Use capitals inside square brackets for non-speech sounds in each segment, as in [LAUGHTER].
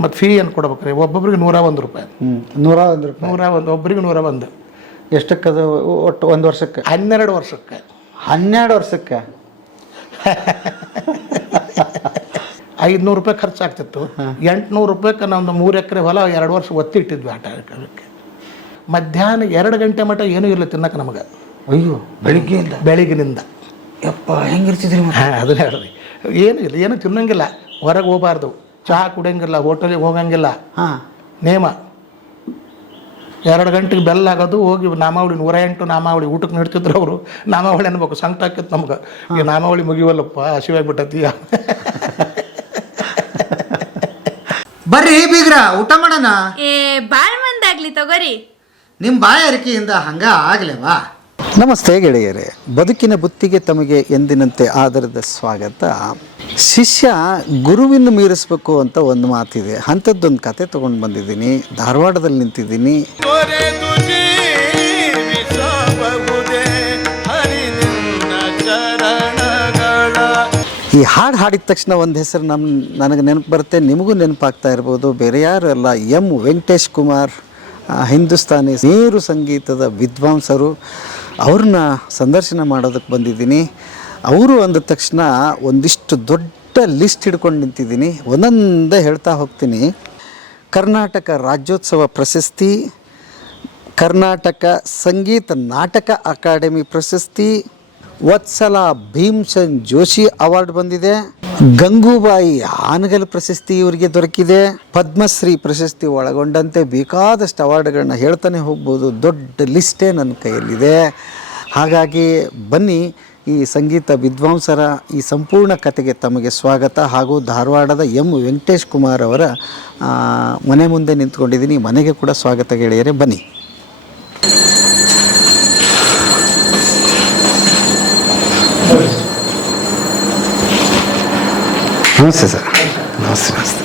ಮತ್ತು ಫೀ ಏನು ಕೊಡ್ಬೇಕು ರೀ ಒಬ್ಬೊಬ್ರಿಗೆ ನೂರ ಒಂದು ರೂಪಾಯಿ. ನೂರ ಒಂದು ರೂಪಾಯಿ. ನೂರ ಒಂದು ಒಬ್ಬರಿಗೆ ನೂರ ಒಂದು ಎಷ್ಟಕ್ಕದು ಒಟ್ಟು ಒಂದು ವರ್ಷಕ್ಕೆ? ಹನ್ನೆರಡು ವರ್ಷಕ್ಕೆ. ಹನ್ನೆರಡು ವರ್ಷಕ್ಕೆ? ಐದುನೂರು ರೂಪಾಯಿ ಖರ್ಚಾಗ್ತಿತ್ತು. ಎಂಟುನೂರು ರೂಪಾಯಿಗೆ ನಾವೊಂದು ಮೂರು ಎಕರೆ ಹೊಲ ಎರಡು ವರ್ಷ ಒತ್ತಿ ಇಟ್ಟಿದ್ವಿ ಆಟ ಆಡೋಕ್ಕೆ ಮಧ್ಯಾಹ್ನ ಎರಡು ಗಂಟೆ ಮಟ್ಟ ಏನೂ ಇಲ್ಲ ತಿನ್ನಕ್ಕೆ ನಮಗೆ. ಅಯ್ಯೋ ಬೆಳಿಗ್ಗೆಯಿಂದ? ಬೆಳಗಿನಿಂದ ಯಪ್ಪ ಹೆಂಗಿರ್ತಿದ್ರಿ ಹಾಂ ಅದನ್ನ ಹೇಳ್ರಿ. ಏನೂ ಇಲ್ಲ ಏನು ತಿನ್ನಂಗಿಲ್ಲ. ಹೊರಗೆ ಹೋಗಬಾರ್ದು. ಚಹಾ ಕುಡಿಯಂಗಿಲ್ಲ ಹೋಟೆಲಿಗೆ ಹೋಗಂಗಿಲ್ಲ. ಹಾಂ. ನೇಮ. ಎರಡು ಗಂಟೆಗೆ ಬೆಲ್ಲ ಆಗೋದು ಹೋಗಿ ನಾಮಾವಳಿ ನೂರ ಎಂಟು ನಾಮಾವಳಿ ಊಟಕ್ಕೆ ನೀಡ್ತಿದ್ರು ಅವರು. ನಾಮಾವಳಿ ಅನ್ಬೇಕು ಸಂಕಟ ಆಕಿತ್ತು ನಮ್ಗೆ. ಈ ನಾಮಾವಳಿ ಮುಗಿವಲ್ಲಪ್ಪ ಹಸಿವಾಗ್ಬಿಟ್ಟತಿ ಬರ್ರಿ ಬೀಗ್ರ ಊಟ ಮಾಡೋಣ? ಏ ಬಾಳ್ ಮಂದಾಗ್ಲಿ ತಗೋರಿ. ನಿಮ್ಮ ಬಾಯ ಅರಿಕೆಯಿಂದ ಹಂಗ ಆಗ್ಲೇವಾ? ನಮಸ್ತೆ ಗೆಳೆಯರೇ ಬದುಕಿನ ಬುತ್ತಿಗೆ ತಮಗೆ ಎಂದಿನಂತೆ ಆಧಾರದ ಸ್ವಾಗತ. ಶಿಷ್ಯ ಗುರುವಿನ ಮೀರಿಸ್ಬೇಕು ಅಂತ ಒಂದು ಮಾತಿದೆ. ಅಂಥದ್ದೊಂದು ಕತೆ ತಗೊಂಡು ಬಂದಿದ್ದೀನಿ. ಧಾರವಾಡದಲ್ಲಿ ನಿಂತಿದ್ದೀನಿ. ಈ ಹಾಡು ಹಾಡಿದ ತಕ್ಷಣ ಒಂದು ಹೆಸರು ನಮ್ಮ ನನಗೆ ನೆನಪು ಬರುತ್ತೆ. ನಿಮಗೂ ನೆನಪಾಗ್ತಾ ಇರ್ಬೋದು. ಬೇರೆ ಯಾರು ಅಲ್ಲ. ಎಂ ವೆಂಕಟೇಶ್ ಕುಮಾರ್ ಹಿಂದೂಸ್ತಾನಿ ನೀರು ಸಂಗೀತದ ವಿದ್ವಾಂಸರು. ಅವ್ರನ್ನ ಸಂದರ್ಶನ ಮಾಡೋದಕ್ಕೆ ಬಂದಿದ್ದೀನಿ. ಅವರು ಅಂದ ತಕ್ಷಣ ಒಂದಿಷ್ಟು ದೊಡ್ಡ ಲಿಸ್ಟ್ ಹಿಡ್ಕೊಂಡು ನಿಂತಿದ್ದೀನಿ. ಒಂದೊಂದೇ ಹೇಳ್ತಾ ಹೋಗ್ತೀನಿ. ಕರ್ನಾಟಕ ರಾಜ್ಯೋತ್ಸವ ಪ್ರಶಸ್ತಿ, ಕರ್ನಾಟಕ ಸಂಗೀತ ನಾಟಕ ಅಕಾಡೆಮಿ ಪ್ರಶಸ್ತಿ, ವತ್ಸಲ ಭೀಮ್ಸನ್ ಜೋಶಿ ಅವಾರ್ಡ್ ಬಂದಿದೆ. ಗಂಗೂಬಾಯಿ ಆನಗಲ್ ಪ್ರಶಸ್ತಿ ಇವರಿಗೆ ದೊರಕಿದೆ. ಪದ್ಮಶ್ರೀ ಪ್ರಶಸ್ತಿ ಒಳಗೊಂಡಂತೆ ಬೇಕಾದಷ್ಟು ಅವಾರ್ಡ್ಗಳನ್ನ ಹೇಳ್ತಾನೆ ಹೋಗ್ಬೋದು. ದೊಡ್ಡ ಲಿಸ್ಟೇ ನನ್ನ ಕೈಯಲ್ಲಿದೆ. ಹಾಗಾಗಿ ಬನ್ನಿ ಈ ಸಂಗೀತ ವಿದ್ವಾಂಸರ ಈ ಸಂಪೂರ್ಣ ಕತೆಗೆ ತಮಗೆ ಸ್ವಾಗತ. ಹಾಗೂ ಧಾರವಾಡದ ಎಂ ವೆಂಕಟೇಶ್ ಕುಮಾರ್ ಅವರ ಮನೆ ಮುಂದೆ ನಿಂತ್ಕೊಂಡಿದ್ದೀನಿ. ಮನೆಗೆ ಕೂಡ ಸ್ವಾಗತ ಗೆಳೆಯರೆ, ಬನ್ನಿ. ನಮಸ್ತೆ ಸರ್. ನಮಸ್ತೆ ನಮಸ್ತೆ.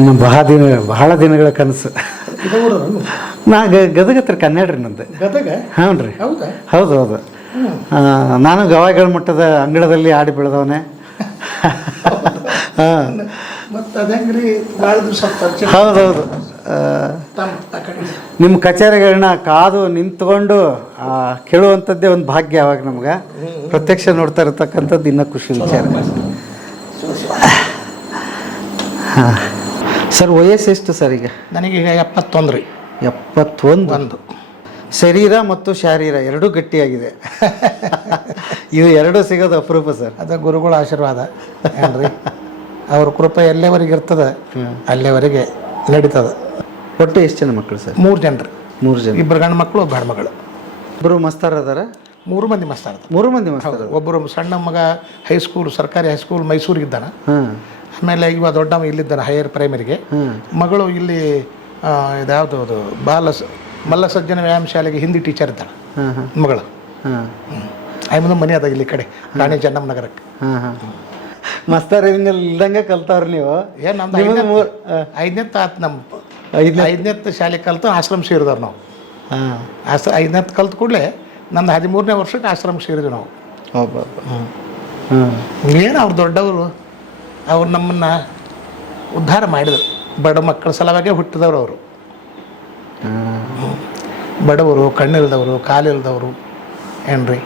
ನನ್ನ ಬಹಳ ದಿನ ಬಹಳ ದಿನಗಳ ಕನಸು. ನಾ ಗದಗ ಹತ್ರ ಕನ್ನಡ ರೀ ನಂದು ಹಾಂ ರೀ. ಹೌದಾ? ಹೌದು ನಾನು ಗವಾಯಿಗಳ ಮಟ್ಟದ ಅಂಗಳದಲ್ಲಿ ಆಡಿ ಬೆಳೆದವನೇ. ಹೌದೌದು ನಿಮ್ಮ ಕಚೇರಿಗಳನ್ನ ಕಾದು ನಿಂತ್ಕೊಂಡು ಕೇಳುವಂಥದ್ದೇ ಒಂದು ಭಾಗ್ಯ ಅವಾಗ ನಮ್ಗೆ. ಪ್ರತ್ಯಕ್ಷ ನೋಡ್ತಾ ಇರತಕ್ಕಂಥದ್ದು ಇನ್ನೂ ಖುಷಿ ವಿಚಾರ. ಹಾಂ. ಸರ್ ವಯಸ್ಸು ಎಷ್ಟು ಸರ್ ಈಗ? ನನಗೀಗ ಎಪ್ಪತ್ತೊಂದು ರೀ. ಎಪ್ಪತ್ತೊಂದು? ಒಂದು. ಶರೀರ ಮತ್ತು ಶಾರೀರ ಎರಡೂ ಗಟ್ಟಿಯಾಗಿದೆ. ಇವು ಎರಡೂ ಸಿಗೋದು ಅಪರೂಪ ಸರ್. ಅದು ಗುರುಗಳ ಆಶೀರ್ವಾದ ಏನ್ರಿ? ಅವ್ರ ಕೃಪೆ ಎಲ್ಲಿವರೆಗೆ ಇರ್ತದೆ ಅಲ್ಲೇವರೆಗೆ ನಡೀತದೆ. ಒಟ್ಟು ಎಷ್ಟು ಜನ ಮಕ್ಕಳು ಸರ್? ಮೂರು ಜನರು. ಮೂರು ಜನ. ಇಬ್ಬರು ಗಂಡು ಮಕ್ಕಳು ಒಬ್ಬ ಹೆಣ್ಮಗಳು ಇಬ್ಬರು ಮಸ್ತಾರ ಅದಾರ? ಮೂರು ಮಂದಿ ಮಸ್ತಾರ ಮೂರು ಮಂದಿ ಮಸ್ತಾರ ಒಬ್ಬರು ಸಣ್ಣ ಮಗ ಹೈಸ್ಕೂಲ್ ಸರ್ಕಾರಿ ಹೈಸ್ಕೂಲ್ ಮೈಸೂರಿಗೆ ಇದ್ದಾನ ಹಾಂ. ಆಮೇಲೆ ಇವ ದೊಡ್ಡವ ಇಲ್ಲಿದ್ದಾನೆ ಹೈಯರ್ ಪ್ರೈಮರಿಗೆ. ಮಗಳು ಇಲ್ಲಿ ಇದ್ಯಾವುದು ಅದು ಬಾಲ ಮಲ್ಲಸಜ್ಜನ ಮಲ್ಲ ಸಜ್ಜನ ವ್ಯಾಯಾಮ ಶಾಲೆಗೆ ಹಿಂದಿ ಟೀಚರ್ ಇದ್ದಾಳೆ. ಮಗಳು. ಹಾಂ ಆಯ್ಮದ ಮನೆ ಅದ ಇಲ್ಲಿ ಕಡೆ ರಾಣಿ ಚೆನ್ನಮ್ಮ ನಗರಕ್ಕೆ. ಮಸ್ತಾರ ಇಲ್ದಂಗೆ ಕಲ್ತಾವ್ರಿ ನೀವು. ಏನು ನಮ್ದು ಐದನೇತ್ ಆತು ನಮ್ಮ ಐದನೇ ಐದನೇತ್ ಶಾಲೆ ಕಲ್ತು ಆಶ್ರಮ ಸೇರಿದವ್ರು ನಾವು. ಹಾಂ. ಆಶ್ರ ಐದನೇತ್ ಕಲ್ತು ಕೂಡಲೇ ನಂದು ಹದಿಮೂರನೇ ವರ್ಷಕ್ಕೆ ಆಶ್ರಮ ಸೇರಿದ್ವಿ ನಾವು. ಏನು ಅವ್ರು ದೊಡ್ಡವರು? ಅವ್ರು ನಮ್ಮನ್ನು ಉದ್ಧಾರ ಮಾಡಿದರು. ಬಡ ಮಕ್ಕಳ ಸಲುವಾಗೇ ಹುಟ್ಟಿದವರು ಅವರು. ಬಡವರು ಕಣ್ಣಿಲ್ದವರು ಕಾಲಿಲ್ದವರು ಏನ್ರಿ?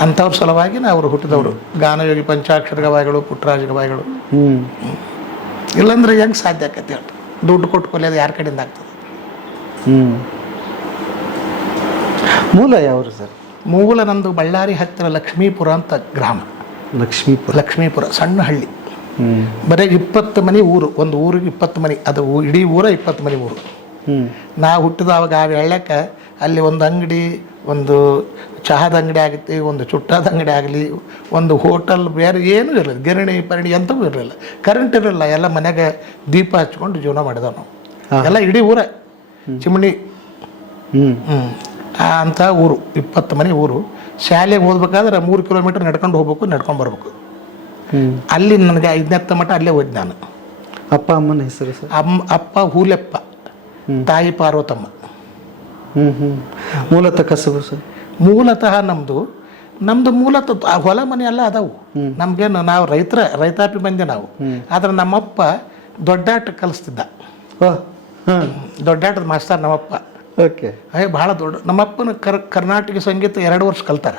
ಅಂಥವ್ರ ಸಲುವಾಗಿ ಅವರು ಹುಟ್ಟಿದವರು. ಗಾನಯೋಗಿ ಪಂಚಾಕ್ಷರ ಗವಾಯಿಗಳು ಪುಟ್ಟರಾಜ ಗವಾಯಿಗಳು. ಹ್ಞೂ ಇಲ್ಲಾಂದ್ರೆ ಹೆಂಗೆ ಸಾಧ್ಯ ಆಕೈತಿ ಹೇಳಿ ದುಡ್ಡು ಕೊಟ್ಟು ಕೊಲೆ ಯಾರ ಕಡೆಯಿಂದ ಆಗ್ತದೆ? ಹ್ಞೂ ಮೂಲ ಯಾವ್ರು ಸರ್? ಮೂಲ ನಂದು ಬಳ್ಳಾರಿ ಹತ್ತಿರ ಲಕ್ಷ್ಮೀಪುರ ಅಂತ ಗ್ರಾಮ. ಲಕ್ಷ್ಮೀಪುರ. ಲಕ್ಷ್ಮೀಪುರ ಸಣ್ಣ ಹಳ್ಳಿ. ಬರೀ ಇಪ್ಪತ್ತು ಮನೆ ಊರು ಒಂದು ಊರಿಗೆ ಇಪ್ಪತ್ತು ಮನೆ ಅದು ಇಡೀ ಊರ ಇಪ್ಪತ್ತು ಮನೆ ಊರು. ನಾ ಹುಟ್ಟಿದ ಅವಾಗ ಆ ವೇಳಕ್ಕೆ ಅಲ್ಲಿ ಒಂದು ಅಂಗಡಿ ಒಂದು ಚಹಾದ ಅಂಗಡಿ ಆಗುತ್ತೆ ಒಂದು ಚುಟ್ಟಾದ ಅಂಗಡಿ ಆಗಲಿ ಒಂದು ಹೋಟೆಲ್ ಬೇರೆ ಏನೂ ಇರಲಿಲ್ಲ. ಗಿರಣಿ ಪರಣಿ ಎಂಥವೂ ಇರಲಿಲ್ಲ. ಕರೆಂಟ್ ಇರಲಿಲ್ಲ. ಎಲ್ಲ ಮನೆಗೆ ದೀಪ ಹಚ್ಕೊಂಡು ಜೀವನ ಮಾಡಿದವು ನಾವು. ಎಲ್ಲ ಇಡೀ ಊರ. ಚಿಮಣಿ ಹ್ಞೂ ಅಂಥ ಊರು ಇಪ್ಪತ್ತು ಮನೆ ಊರು. ಶಾಲೆಗೆ ಓದ್ಬೇಕಾದ್ರೆ ಮೂರು ಕಿಲೋಮೀಟ್ರ್ ನಡ್ಕೊಂಡು ಹೋಗ್ಬೇಕು ನಡ್ಕೊಂಡು ಬರ್ಬೇಕು. ಅಲ್ಲಿ ನನಗೆ ಐದನೇ ಮಟ್ಟ ಅಲ್ಲೇ ಹೋದ್ ನಾನು. ಅಪ್ಪ ಅಮ್ಮನ ಹೆಸರು ಸರ್? ಅಮ್ಮ ಅಪ್ಪ ಹೂಲೆಪ್ಪ ತಾಯಿ ಪಾರ್ವತಮ್ಮ. ಹ್ಞೂ ಹ್ಞೂ ಮೂಲತಃ ಕಸಬು ಸರ್? ಮೂಲತಃ ನಮ್ಮದು ನಮ್ಮದು ಮೂಲತಃ ಹೊಲ ಮನೆ ಎಲ್ಲ ಅದಾವು. ನಮ್ಗೇನು ನಾವು ರೈತರ ರೈತಾಪಿ ಮಂದಿ ನಾವು. ಆದ್ರೆ ನಮ್ಮಪ್ಪ ದೊಡ್ಡಾಟ ಕಲಿಸ್ತಿದ್ದ. ದೊಡ್ಡಾಟದ ಮಾಸ್ತರ್ ನಮ್ಮಪ್ಪ. ಓಕೆ. ಅಯ್ಯ ಭಾಳ ದೊಡ್ಡ ನಮ್ಮಪ್ಪನ ಕರ್ ಕರ್ನಾಟಕ ಸಂಗೀತ ಎರಡು ವರ್ಷ ಕಲ್ತಾರ.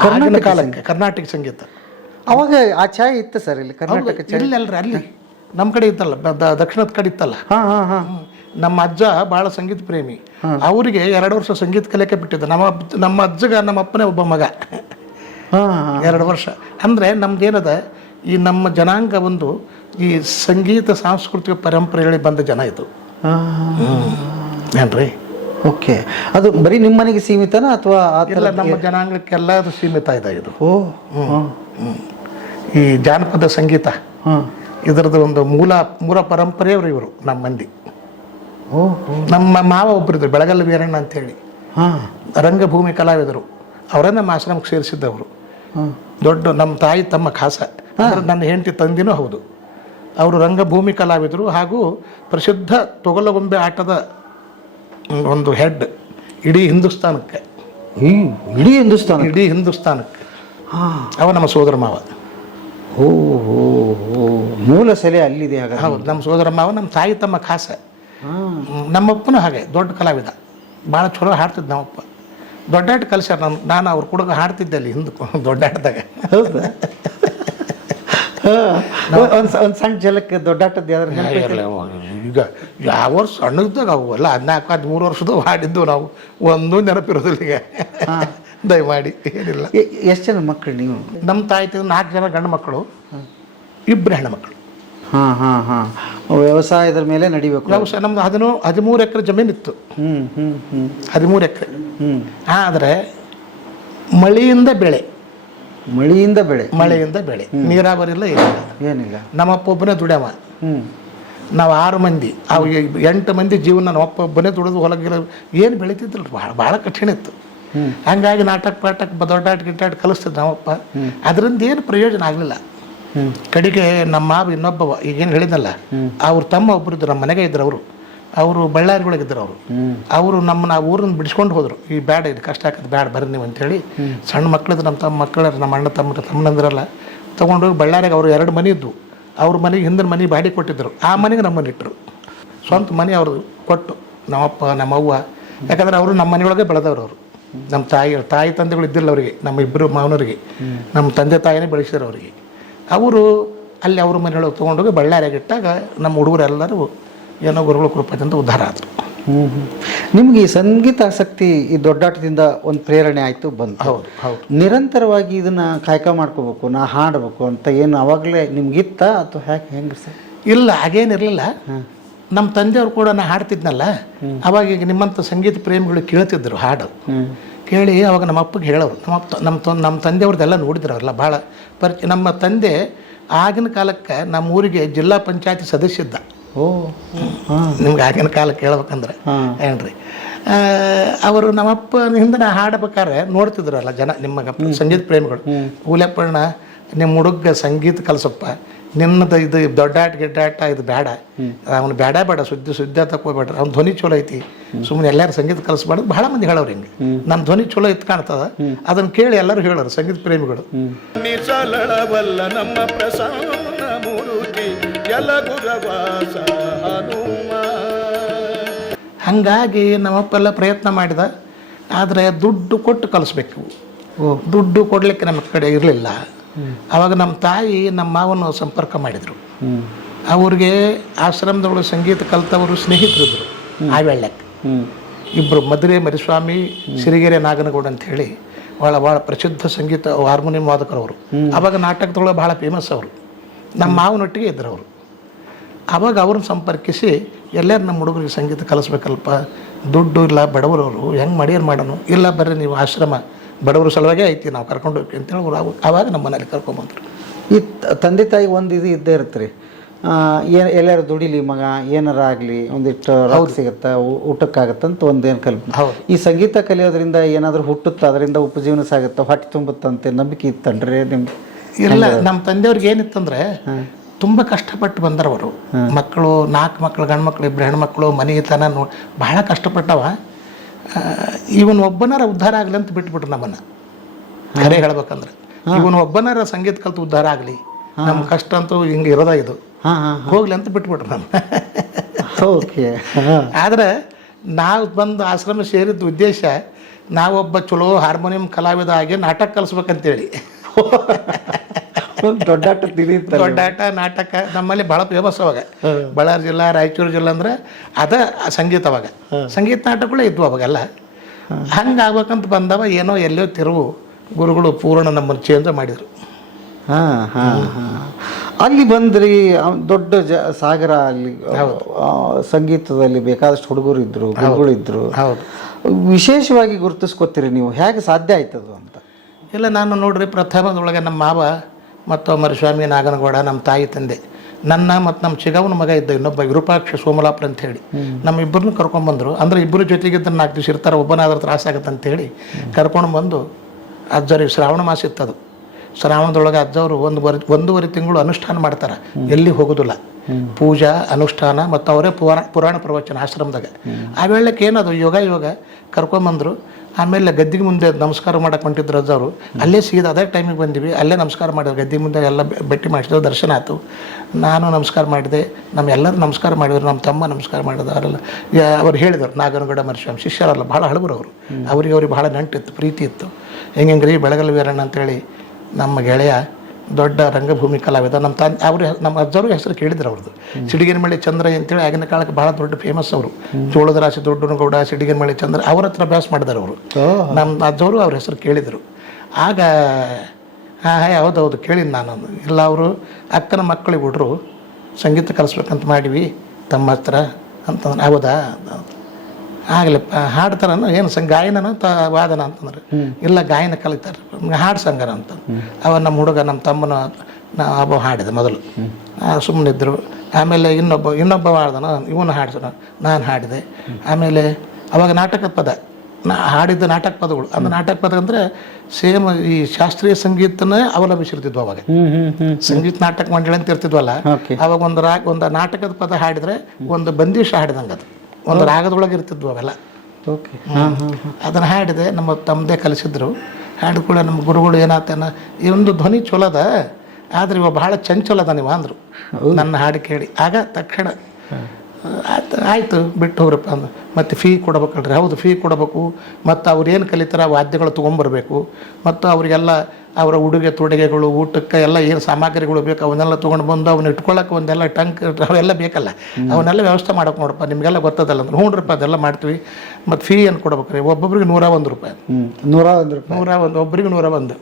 ಆಗಿನ ಕಾಲಕ್ಕೆ ಕರ್ನಾಟಕ ಸಂಗೀತ. ಅವಾಗ ಆ ಛಾಯೆ ಇತ್ತು ಸರ್ ಇಲ್ಲಿ ಕರ್ನಾಟಕ ಛಾಯೆ. ಇಲ್ಲಿ ಅಲ್ರಿ ಅಲ್ಲಿ. ನಮ್ಮ ಕಡೆ ಇತ್ತಲ್ಲ ಬ- ದ- ದಕ್ಷಿಣದ ಕಡೆ ಇತ್ತಲ್ಲ. ಹಾಂ ಹಾಂ ಹಾಂ. ನಮ್ಮ ಅಜ್ಜ ಭಾಳ ಸಂಗೀತ ಪ್ರೇಮಿ. ಅವರಿಗೆ ಎರಡು ವರ್ಷ ಸಂಗೀತ ಕಲಿಯಕ್ಕೆ ಬಿಟ್ಟಿದ್ದ. ನಮ್ಮ ಅಪ್ಪ- ನಮ್ಮ ಅಜ್ಜಗ ನಮ್ಮ ಅಪ್ಪನೇ ಒಬ್ಬ ಮಗ. ಹಾಂ ಹಾಂ. ಎರಡು ವರ್ಷ. ಅಂದರೆ ನಮ್ದೇನದ ಈ ನಮ್ಮ ಜನಾಂಗ ಒಂದು ಈ ಸಂಗೀತ ಸಾಂಸ್ಕೃತಿಕ ಪರಂಪರೆಗಳಿಗೆ ಬಂದ ಜನ ಇದು. ಏನ್ರಿ? ಓಕೆ. ಅದು ಬರೀ ನಿಮ್ಮ ಮನೆಗೆ ಸೀಮಿತನಾ ಅಥವಾ ಆ ಥರ ಎಲ್ಲ ನಮ್ಮ ಜನಾಂಗಕ್ಕೆಲ್ಲ ಸೀಮಿತ ಇದೆ ಇದು. ಓ. ಹ್ಮ್. ಈ ಜಾನಪದ ಸಂಗೀತ. ಇದರದ್ದು ಒಂದು ಮೂಲ ಮೂಲ ಪರಂಪರೆಯವರು ಇವರು ನಮ್ಮ ಮಂದಿ. ನಮ್ಮ ಮಾವ ಒಬ್ಬರಿದ್ರು ಬೆಳಗಲ್ಲ ವೀರಣ್ಣ ಅಂತೇಳಿ. ರಂಗಭೂಮಿ ಕಲಾವಿದರು. ಅವರೇ ನಮ್ಮ ಆಶ್ರಮಕ್ಕೆ ಸೇರಿಸಿದ್ದವರು. ದೊಡ್ಡ ನಮ್ಮ ತಾಯಿ ತಮ್ಮ ಖಾಸ. ಅಂದ್ರೆ ನನ್ನ ಹೆಂಡತಿ ತಂದಿನೂ ಹೌದು. ಅವರು ರಂಗಭೂಮಿ ಕಲಾವಿದರು ಹಾಗೂ ಪ್ರಸಿದ್ಧ ತೊಗಲಗೊಂಬೆ ಆಟದ ಒಂದು ಹೆಡ್ ಇಡೀ ಹಿಂದೂಸ್ತಾನಕ್ಕೆ. ಇಡೀ ಹಿಂದೂಸ್ತಾನ ಇಡೀ ಹಿಂದೂಸ್ತಾನಕ್ಕೆ. ಹಾಂ. ಅವ ನಮ್ಮ ಸೋದರ ಮಾವ. ಓ ಹೋ ಹೋ. ಮೂಲ ಸೆಲೆ ಅಲ್ಲಿದೆ ಹಾಗಾದ್ರೆ. ಹೌದು ನಮ್ಮ ಸೋದರ ಮಾವ ನಮ್ಮ ತಾಯಿ ತಮ್ಮ ಖಾಸ. ನಮ್ಮಪ್ಪನ ಹಾಗೆ ದೊಡ್ಡ ಕಲಾವಿದ. ಭಾಳ ಚಲೋ ಹಾಡ್ತಿದ್ದ ನಮ್ಮಪ್ಪ. ದೊಡ್ಡಾಟ ಕಲಿಸ್ಯಾರ ನಾನು ನಾನು ಅವ್ರ ಕುಡುಗ ಹಾಡ್ತಿದ್ದೆ ಅಲ್ಲಿ ಹಿಂದೆ? [LAUGHS] ದೊಡ್ಡಾಟದಾಗ ಹೌದಾ ಒಂದು ಒಂದು ಸಣ್ಣ ಜಲಕ್ಕೆ ದೊಡ್ಡಾಟದ್ದು ಯಾವ್ದಾರು? ಈಗ ಯಾವ ವರ್ಷ ಸಣ್ಣದಾಗ ಅವು ಎಲ್ಲ ಹದಿನಾಲ್ಕು ಹದಿಮೂರು ವರ್ಷದ ಹಾಡಿದ್ದು ನಾವು. ಒಂದೂ ನೆನಪಿರೋದಿಲ್ಲ ಈಗ. ದಯಮಾಡಿ ಏನಿಲ್ಲ. ಎಷ್ಟು ಜನ ಮಕ್ಕಳು ನೀವು? ನಮ್ಮ ತಾಯಿ ನಾಲ್ಕು ಜನ ಗಂಡು ಮಕ್ಕಳು ಇಬ್ಬರು ಹೆಣ್ಮಕ್ಳು ಹಾಂ ಹಾಂ ಹಾಂ. ವ್ಯವಸಾಯದ ಮೇಲೆ ನಡಿಬೇಕು. ವ್ಯವಸಾಯ ನಮ್ದು ಹದಿನೂ ಹದಿಮೂರು ಎಕರೆ ಜಮೀನಿತ್ತು ಹ್ಞೂ ಹ್ಞೂ ಹ್ಞೂ ಹದಿಮೂರು ಎಕರೆ. ಹ್ಞೂ ಆದರೆ ಮಳೆಯಿಂದ ಬೆಳೆ. ಮಳೆಯಿಂದ ಬೆಳೆ. ಮಳೆಯಿಂದ ಬೆಳೆ. ನೀರಾವರಿ ಇಲ್ಲ ಏನಿಲ್ಲ. ಏನಿಲ್ಲ. ನಮ್ಮಪ್ಪ ಒಬ್ಬನೇ ದುಡ್ಯವ. ಹ್ಞೂ ನಾವು ಆರು ಮಂದಿ. ಅವು ಎಂಟು ಮಂದಿ ಜೀವನ ನಮ್ಮಪ್ಪ ಒಬ್ಬನೇ ದುಡಿದು ಹೊಲಗಿಲ್ಲ. ಏನು ಬೆಳೀತಿದ್ರು ಭಾಳ ಭಾಳ ಕಠಿಣ ಇತ್ತು. ಹಂಗಾಗಿ ನಾಟಕ ಪಾಟಕ್ ದೊಡ್ಡಾಟ ಗಿಟ್ಟಾಟ ಕಲಿಸ್ತಿದ್ದ ನಮ್ಮಪ್ಪ ಅದರಿಂದ ಏನು ಪ್ರಯೋಜನ ಆಗಲಿಲ್ಲ. ಕಡೆಗೆ ನಮ್ಮ ಮಾವ ಇನ್ನೊಬ್ಬ ಈಗೇನು ಹೇಳಿದ್ನಲ್ಲ, ಅವ್ರ ತಮ್ಮ ಒಬ್ಬರಿದ್ದು ನಮ್ಮ ಮನೆಗೆ ಇದ್ರು ಅವರು. ಅವರು ಬಳ್ಳಾರಿಗೊಳಗಿದ್ರು ಅವರು. ಅವರು ನಮ್ಮನ್ನ ಊರನ್ನ ಬಿಡಿಸ್ಕೊಂಡು ಹೋದರು. ಈ ಬ್ಯಾಡ, ಇದು ಕಷ್ಟ ಆಗ್ತದೆ, ಬ್ಯಾಡ, ಬರ್ರಿ ನೀವು ಅಂತೇಳಿ. ಸಣ್ಣ ಮಕ್ಕಳದ್ದು ನಮ್ಮ ತಮ್ಮ ಮಕ್ಕಳ ನಮ್ಮ ಅಣ್ಣ ತಮ್ಮ ತಮ್ಮನಂದ್ರಲ್ಲ, ತೊಗೊಂಡೋಗಿ ಬಳ್ಳಾರಿಗೆ ಅವರು ಎರಡು ಮನೆ ಇದ್ವು. ಅವ್ರ ಮನೆಗೆ ಹಿಂದಿನ ಮನೆ ಬಾಡಿ ಕೊಟ್ಟಿದ್ದರು ಆ ಮನೆಗೆ ನಮ್ಮನ್ನು ಇಟ್ಟರು ಸ್ವಂತ ಮನೆ ಅವ್ರದ್ದು ಕೊಟ್ಟು, ನಮ್ಮಪ್ಪ, ನಮ್ಮವ್ವ, ಯಾಕಂದ್ರೆ ಅವರು ನಮ್ಮ ಮನೆಯೊಳಗೆ ಬೆಳೆದವರು ಅವರು. ನಮ್ಮ ತಾಯಿ ತಾಯಿ ತಂದೆಗಳು ಇದ್ದಿಲ್ಲ ಅವರಿಗೆ ನಮ್ಮ ಇಬ್ಬರು ಮಾವನವರಿಗೆ. ನಮ್ಮ ತಂದೆ ತಾಯಿನೇ ಬೆಳೆಸಿದ್ರು ಅವರಿಗೆ. ಅವರು ಅಲ್ಲಿ ಅವ್ರ ಮನೆಯೊಳಗೆ ತೊಗೊಂಡೋಗಿ ಬಳ್ಳಾರಿಯಾಗಿ ಇಟ್ಟಾಗ ನಮ್ಮ ಹುಡುಗರೆಲ್ಲರೂ ಏನೋ ಗುರುಗಳ ಕೃಪದಿಂದ ಉದ್ಧಾರ ಆದರು. ನಿಮಗೆ ಹ್ಞೂ ನಿಮ್ಗೆ ಈ ಸಂಗೀತ ಆಸಕ್ತಿ ಈ ದೊಡ್ಡಾಟದಿಂದ ಒಂದು ಪ್ರೇರಣೆ ಆಯಿತು ಬಂತು. ಹೌದು ಹೌದು. ನಿರಂತರವಾಗಿ ಇದನ್ನು ಕಾಯ್ಕ ಮಾಡ್ಕೋಬೇಕು ನಾ ಹಾಡಬೇಕು ಅಂತ ಏನು ಅವಾಗಲೇ ನಿಮ್ಗಿತ್ತ ಅಥವಾ ಹ್ಯಾಕೆ ಹೆಂಗೆ ಸರ್? ಇಲ್ಲ ಹಾಗೇನಿರಲಿಲ್ಲ. ನಮ್ಮ ತಂದೆಯವರು ಕೂಡ ನಾ ಹಾಡ್ತಿದ್ನಲ್ಲ ಅವಾಗ ಈಗ ನಿಮ್ಮಂಥ ಸಂಗೀತ ಪ್ರೇಮಿಗಳು ಕೇಳ್ತಿದ್ರು ಹಾಡು. ಕೇಳಿ ಅವಾಗ ನಮ್ಮ ಅಪ್ಪಗೆ ಹೇಳೋರು. ನಮ್ಮ ಅಪ್ಪ ನಮ್ಮ ತೊ ನಮ್ಮ ತಂದೆಯವ್ರದ್ದೆಲ್ಲ ನೋಡಿದ್ರು ಅವರೆಲ್ಲ ಭಾಳ ಪರಿಚಯ ನಮ್ಮ ತಂದೆ ಆಗಿನ ಕಾಲಕ್ಕೆ ನಮ್ಮ ಊರಿಗೆ ಜಿಲ್ಲಾ ಪಂಚಾಯತಿ ಸದಸ್ಯ ಇದ್ದ. ಓ. ನಿಮ್ಗೆ ಆಗಿನ ಕಾಲಕ್ಕೆ ಹೇಳ್ಬೇಕಂದ್ರೆ ಏನ್ರಿ? ಅವರು ನಮ್ಮಪ್ಪ ಹಿಂದೆ ನಾ ಹಾಡ್ಬೇಕಾದ್ರೆ ನೋಡ್ತಿದ್ರಲ್ಲ ಜನ ನಿಮ್ಮ ಸಂಗೀತ ಪ್ರೇಮಿಗಳು. ಕೂಲೆಪ್ಪಣ್ಣ ನಿಮ್ಮ ಹುಡುಗ ಸಂಗೀತ ಕಲ್ಸಪ್ಪ ನಿನ್ನದು ಇದು ದೊಡ್ಡಾಟ ಗಿಡ್ಡಾಟ ಇದು ಬೇಡ ಅವನು ಬೇಡ ಬೇಡ ಸುದ್ದಿ ಸುದ್ದಿ ತಗೋಬೇಡ್ರಿ ಅವ್ನ ಧ್ವನಿ ಚಲೋ ಐತಿ. ಸುಮ್ಮನೆ ಎಲ್ಲರೂ ಸಂಗೀತ ಕಲಿಸ್ಬಾರ್ದು ಬಹಳ ಮಂದಿ ಹೇಳೋರು ಹಿಂಗೆ. ನನ್ನ ಧ್ವನಿ ಚಲೋ ಇತ್ತು ಕಾಣ್ತದ. ಅದನ್ನ ಕೇಳಿ ಎಲ್ಲರೂ ಹೇಳೋರು ಸಂಗೀತ ಪ್ರೇಮಿಗಳು. ಹಂಗಾಗಿ ನಮ್ಮ ಹಾಗಾಗಿ ನಮ್ಮಪ್ಪ ಎಲ್ಲ ಪ್ರಯತ್ನ ಮಾಡಿದ ಆದರೆ ದುಡ್ಡು ಕೊಟ್ಟು ಕಲಿಸ್ಬೇಕು. ಓ. ದುಡ್ಡು ಕೊಡಲಿಕ್ಕೆ ನಮ್ಮ ಕಡೆ ಇರಲಿಲ್ಲ. ಆವಾಗ ನಮ್ಮ ತಾಯಿ ನಮ್ಮ ಮಾವನ ಸಂಪರ್ಕ ಮಾಡಿದರು. ಅವ್ರಿಗೆ ಆಶ್ರಮದೊಳಗೆ ಸಂಗೀತ ಕಲಿತವರು ಸ್ನೇಹಿತರಿದ್ದರು ಆ ವೇಳೆಗೆ. ಇಬ್ಬರು ಮಧುರೆ ಮರಿಸ್ವಾಮಿ ಸಿರಿಗೆರೆ ನಾಗನಗೌಡ ಅಂತ ಹೇಳಿ ಭಾಳ ಭಾಳ ಪ್ರಸಿದ್ಧ ಸಂಗೀತ ಹಾರ್ಮೋನಿಯಂ ವಾದಕರು ಅವರು ಅವಾಗ ನಾಟಕದೊಳಗೆ ಭಾಳ ಫೇಮಸ್ ಅವರು. ನಮ್ಮ ಮಾವನೊಟ್ಟಿಗೆ ಇದ್ದರು ಅವರು. ಆವಾಗ ಅವ್ರನ್ನ ಸಂಪರ್ಕಿಸಿ ಎಲ್ಲರೂ ನಮ್ಮ ಹುಡುಗರಿಗೆ ಸಂಗೀತ ಕಲಿಸ್ಬೇಕಲ್ಪ ದುಡ್ಡು ಇಲ್ಲ ಬಡವರವರು ಹೆಂಗೆ ಮಾಡ್ಯಾರ ಮಾಡೋನು? ಇಲ್ಲ ಬರ್ರಿ ನೀವು ಆಶ್ರಮ. ಬಡವರ ಸಲುವಾಗೆ ಐತಿ ನಾವು ಕರ್ಕೊಂಡು ಹೋಗ್ತೀವಿ ಅಂತೇಳಿ ಅವ್ರು ಆವಾಗ ನಮ್ಮ ಮನೇಲಿ ಕರ್ಕೊಂಬಂದ್ರು ಈ ತಂದೆ ತಾಯಿ ಒಂದು ಇದು ಇದ್ದೇ ಇರುತ್ತೆ ರೀ ಏನು ಎಲ್ಲಾರು ದುಡಿಲಿ ಮಗ ಏನಾರ ಆಗಲಿ ಒಂದಿಷ್ಟು ರೊಕ್ಕ ಸಿಗುತ್ತಾ ಊಟಕ್ಕಾಗತ್ತಂತ ಒಂದೇನು ಕಲ್ಪನೆ. ಹೌದು. ಈ ಸಂಗೀತ ಕಲಿಯೋದ್ರಿಂದ ಏನಾದರೂ ಹುಟ್ಟುತ್ತಾ ಅದರಿಂದ ಉಪಜೀವನ ಸಾಗುತ್ತಾ ಹೊಟ್ಟೆ ತುಂಬುತ್ತಂತೆ ನಂಬಿಕೆ ಇತ್ತನ್ರಿ ನಿಮ್ಗೆ? ಇಲ್ಲ ನಮ್ಮ ತಂದೆಯವ್ರಿಗೆ ಏನಿತ್ತಂದ್ರೆ ತುಂಬ ಕಷ್ಟಪಟ್ಟು ಬಂದರವರು ಮಕ್ಕಳು ನಾಲ್ಕು ಮಕ್ಕಳು ಗಂಡು ಮಕ್ಕಳು ಇಬ್ಬರು ಹೆಣ್ಮಕ್ಳು ಮನೆ ತನ ನೋಡಿ ಭಾಳ ಕಷ್ಟಪಟ್ಟವ. ಇವನ್ ಒಬ್ಬನಾರ ಉದ್ಧಾರ ಆಗಲಿ ಅಂತ ಬಿಟ್ಬಿಟ್ರು ನಮ್ಮನ್ನ. ಖರೆ ಹೇಳ್ಬೇಕಂದ್ರೆ. ಇವನು ಒಬ್ಬನಾರ ಸಂಗೀತ ಕಲ್ತು ಉದ್ಧಾರ ಆಗಲಿ ನಮ್ಮ ಕಷ್ಟ ಅಂತೂ ಹಿಂಗೆ ಇರೋದ ಇದು. ಹೋಗ್ಲಿ ಅಂತ ಬಿಟ್ಬಿಟ್ರು ನಮ್ಮ ಓಕೆ. ಆದರೆ ನಾವು ಬಂದು ಆಶ್ರಮ ಸೇರಿದ ಉದ್ದೇಶ ನಾವೊಬ್ಬ ಚಲೋ ಹಾರ್ಮೋನಿಯಂ ಕಲಾವಿದ ಆಗಿ ನಾಟಕ ಕಲಿಸ್ಬೇಕಂತೇಳಿ. [LAUGHS] [LAUGHS] ದೊಡ್ಡಾಟ ತಿಳಿಯುತ್ತೆ ದೊಡ್ಡಾಟ ನಾಟಕ ನಮ್ಮಲ್ಲಿ ಭಾಳ ಫೇಮಸ್ ಅವಾಗ. ಬಳ್ಳಾರಿ ಜಿಲ್ಲಾ ರಾಯಚೂರು ಜಿಲ್ಲಾ ಅಂದ್ರೆ ಅದ ಸಂಗೀತ ಅವಾಗ. ಸಂಗೀತ ನಾಟಕಗಳೇ ಇದ್ವು ಅವಾಗೆಲ್ಲ. ಹಂಗೆ ಆಗ್ಬೇಕಂತ ಬಂದವ ಏನೋ ಎಲ್ಲೋ ತಿರುವು ಗುರುಗಳು ಪೂರ್ಣ ನಮ್ಮನ್ನು ಚೇಂಜ್ ಮಾಡಿದರು. ಹಾಂ ಹಾಂ ಅಲ್ಲಿ ಬಂದ್ರಿ ದೊಡ್ಡ ಜ ಸಾಗರ ಅಲ್ಲಿ ಸಂಗೀತದಲ್ಲಿ ಬೇಕಾದಷ್ಟು ಹುಡುಗರು ಇದ್ರು ಗುರುಗಳು ಇದ್ರು. ಹೌದು. ವಿಶೇಷವಾಗಿ ಗುರುತಿಸ್ಕೊತೀರಿ ನೀವು ಹೇಗೆ ಸಾಧ್ಯ ಆಯ್ತದು ಅಂತ? ಇಲ್ಲ ನಾನು ನೋಡ್ರಿ ಪ್ರಥಮದೊಳಗೆ ನಮ್ಮ ಮಾವ ಮತ್ತು ಮರಿಸ್ವಾಮಿ ನಾಗನಗೌಡ ನಮ್ಮ ತಾಯಿ ತಂದೆ. ನನ್ನ ಮತ್ತು ನಮ್ಮ ಚಿಗವನ ಮಗ ಇದ್ದ ಇನ್ನೊಬ್ಬ ವಿರೂಪಾಕ್ಷ ಸೋಮಲಾಪುರ ಅಂತ ಹೇಳಿ. ನಮ್ಮ ಇಬ್ಬರನ್ನು ಕರ್ಕೊಂಡ್ಬಂದರು ಅಂದರೆ ಇಬ್ಬರು ಜೊತೆಗಿದ್ದ ನಾಲ್ಕು ದಿವಸ ಇರ್ತಾರೆ ಒಬ್ಬನಾದ್ರೆ ತ್ರಾಸಾಗತ್ತೆ ಅಂತೇಳಿ ಕರ್ಕೊಂಡು ಬಂದು ಅಜ್ಜರಿಗೆ ಶ್ರಾವಣ ಮಾಸ ಇತ್ತದು. ಶ್ರಾವಣದೊಳಗೆ ಅಜ್ಜವರು ಒಂದು ವರ್ ಒಂದೂವರೆ ತಿಂಗಳು ಅನುಷ್ಠಾನ ಮಾಡ್ತಾರೆ. ಎಲ್ಲಿ ಹೋಗೋದಿಲ್ಲ. ಪೂಜಾ ಅನುಷ್ಠಾನ ಮತ್ತು ಅವರೇ ಪುರಾಣ ಪುರಾಣ ಪ್ರವಚನ ಆಶ್ರಮದಾಗ. ಆ ವೇಳೆಗೆ ಏನದು? ಯೋಗ ಯೋಗ. ಕರ್ಕೊಂಬಂದರು ಆಮೇಲೆ ಗದ್ದಿಗೆ ಮುಂದೆ ನಮಸ್ಕಾರ ಮಾಡಕ್ಕೆ ಹೊಂಟಿದ್ರು ಅಜ್ಜವರು ಅಲ್ಲೇ ಸೀದಾ ಅದೇ ಟೈಮಿಗೆ ಬಂದಿವಿ ಅಲ್ಲೇ ನಮಸ್ಕಾರ ಮಾಡಿದ್ರು. ಗದ್ದೆ ಮುಂದೆ ಎಲ್ಲ ಭೇಟಿ ಮಾಡಿಸಿದ್ರು ದರ್ಶನ ಆಯಿತು. ನಾನು ನಮಸ್ಕಾರ ಮಾಡಿದೆ ನಮ್ಮೆಲ್ಲರೂ ನಮಸ್ಕಾರ ಮಾಡಿದ್ರು ನಮ್ಮ ತಮ್ಮ ನಮಸ್ಕಾರ ಮಾಡಿದ ಅವರೆಲ್ಲ ಅವ್ರು ಹೇಳಿದರು ನಾಗನಗೌಡ ಮರಿಸ್ವಾಮಿ ಶಿಷ್ಯರಲ್ಲ ಭಾಳ ಹಳಬರು ಅವರು. ಅವರಿಗೆ ಅವ್ರಿಗೆ ಭಾಳ ನಂಟಿತ್ತು ಪ್ರೀತಿ ಇತ್ತು. ಹೆಂಗೆ ರೀ ಬೆಳಗಲ್ ವೀರಣ್ಣ ಅಂತೇಳಿ ನಮ್ಮ ಗೆಳೆಯ ದೊಡ್ಡ ರಂಗಭೂಮಿ ಕಲಾವಿದ. ನಮ್ಮ ತಂದೆ ಅವರು ನಮ್ಮ ಅಜ್ಜವ್ರಿಗೆ ಹೆಸರು ಕೇಳಿದ್ರು ಅವ್ರದ್ದು. ಸಿಡಿಗೇನಮಳ್ಳಿ ಚಂದ್ರ ಅಂತೇಳಿ ಆಗಿನ ಕಾಲಕ್ಕೆ ಬಹಳ ದೊಡ್ಡ ಫೇಮಸ್ ಅವರು. ಜೋಳದ ರಾಶಿ ದೊಡ್ಡನಗೌಡ ಸಿಡಿಗೇನಮಳ್ಳಿ ಚಂದ್ರ ಅವ್ರ ಹತ್ರ ಅಭ್ಯಾಸ ಮಾಡಿದಾರೆ ಅವರು. ನಮ್ಮ ಅಜ್ಜವರು ಅವ್ರ ಹೆಸರು ಕೇಳಿದರು. ಆಗ ಹಾಂ ಹಾಯ್ ಹೌದು ಹೌದು ಕೇಳಿದ್ದು ನಾನು. ಇಲ್ಲ ಅವರು ಅಕ್ಕನ ಮಕ್ಕಳಿಗೆ ಹುಡ್ರು ಸಂಗೀತ ಕಲಿಸ್ಬೇಕಂತ ಮಾಡಿವಿ ತಮ್ಮ ಹತ್ರ ಅಂತಂದ್ರೆ ಹೌದಾ? ಆಗ್ಲಪ್ಪ ಹಾಡ್ತಾರನ ಏನು ಸಂಗ ಗಾಯನನ ತ ವಾದನ ಅಂತಂದ್ರೆ. ಇಲ್ಲ ಗಾಯನ ಕಲಿತಾರೆ ಹಾಡು ಸಂಗನ ಅಂತ. ಅವ ನಮ್ಮ ಹುಡುಗ ನಮ್ಮ ತಮ್ಮನ ನಾ ಒಬ್ಬ ಹಾಡಿದ ಮೊದಲು. ಸುಮ್ಮನಿದ್ದರು ಆಮೇಲೆ ಇನ್ನೊಬ್ಬ ಇನ್ನೊಬ್ಬ ಹಾಡ್ದನ ಇವನು ಹಾಡ್ಸನ ನಾನು ಹಾಡಿದೆ. ಆಮೇಲೆ ಅವಾಗ ನಾಟಕದ ಪದ ನಾ ಹಾಡಿದ್ದ ನಾಟಕ ಪದಗಳು ಅಂದ್ರೆ ನಾಟಕ ಪದ ಅಂದ್ರೆ ಸೇಮ್ ಈ ಶಾಸ್ತ್ರೀಯ ಸಂಗೀತನೇ ಅವಲಂಬಿಸಿರ್ತಿದ್ವು ಅವಾಗ. ಸಂಗೀತ ನಾಟಕ ಮಂಡಳಿ ಅಂತ ಇರ್ತಿದ್ವಲ್ಲ. ಅವಾಗ ಒಂದು ರಾಗ ಒಂದು ನಾಟಕದ ಪದ ಹಾಡಿದ್ರೆ ಒಂದು ಬಂದೀಶ ಹಾಡಿದಂಗೆ ಅದು ಒಂದು ರಾಗದೊಳಗೆ ಇರ್ತಿದ್ವು ಅವೆಲ್ಲ. ಓಕೆ ಅದನ್ನು ಹಾಡಿದೆ ನಮ್ಮ ತಮ್ಮದೇ ಕಲಿಸಿದ್ರು. ಹಾಡಿದ ಕೂಡ ನಮ್ಮ ಗುರುಗಳು ಏನಾತನ ಈ ಒಂದು ಧ್ವನಿ ಚಲೋದ ಆದ್ರೆ ಇವ ಭಾಳ ಚಂಚಲದ ನೀವು ಅಂದರು. ನನ್ನ ಹಾಡು ಕೇಳಿ. ಆಗ ತಕ್ಷಣ ಆಯ್ತು ಆಯಿತು ಬಿಟ್ಟು ಹೋಗ್ರಪ್ಪ. ಅಂದ್ರೆ ಮತ್ತು ಫೀ ಕೊಡ್ಬೇಕಲ್ರಿ. ಹೌದು ಫೀ ಕೊಡಬೇಕು. ಮತ್ತು ಅವ್ರು ಏನು ಕಲಿತಾರೆ ವಾದ್ಯಗಳು ತೊಗೊಂಬರ್ಬೇಕು. ಮತ್ತು ಅವರಿಗೆಲ್ಲ ಅವರ ಉಡುಗೆ ತೊಡುಗೆಗಳು ಊಟಕ್ಕೆ ಎಲ್ಲ ಏನು ಸಾಮಗ್ರಿಗಳು ಬೇಕು ಅವನ್ನೆಲ್ಲ ತೊಗೊಂಡು ಬಂದು ಅವನ್ನ ಇಟ್ಕೊಳಕ್ಕೆ ಒಂದೆಲ್ಲ ಟಂಕ್ ಅವೆಲ್ಲ ಬೇಕಲ್ಲ. ಅವನ್ನೆಲ್ಲ ವ್ಯವಸ್ಥೆ ಮಾಡೋಕೆ ನೋಡಪ್ಪ ನಿಮಗೆಲ್ಲ ಗೊತ್ತದಲ್ಲ ಅಂದ್ರೆ ಹ್ಞೂ ರೂಪಾಯಿ ಅದೆಲ್ಲ ಮಾಡ್ತೀವಿ. ಮತ್ತು ಫೀ ಏನು ಕೊಡ್ಬೇಕು ರೀ ಒಬ್ಬೊಬ್ರಿಗೆ ನೂರ ಒಂದು ರೂಪಾಯಿ. ನೂರ ಒಂದು ರೂಪಾಯಿ. ನೂರ ಒಂದು ಒಬ್ಬರಿಗೆ ನೂರ ಒಂದು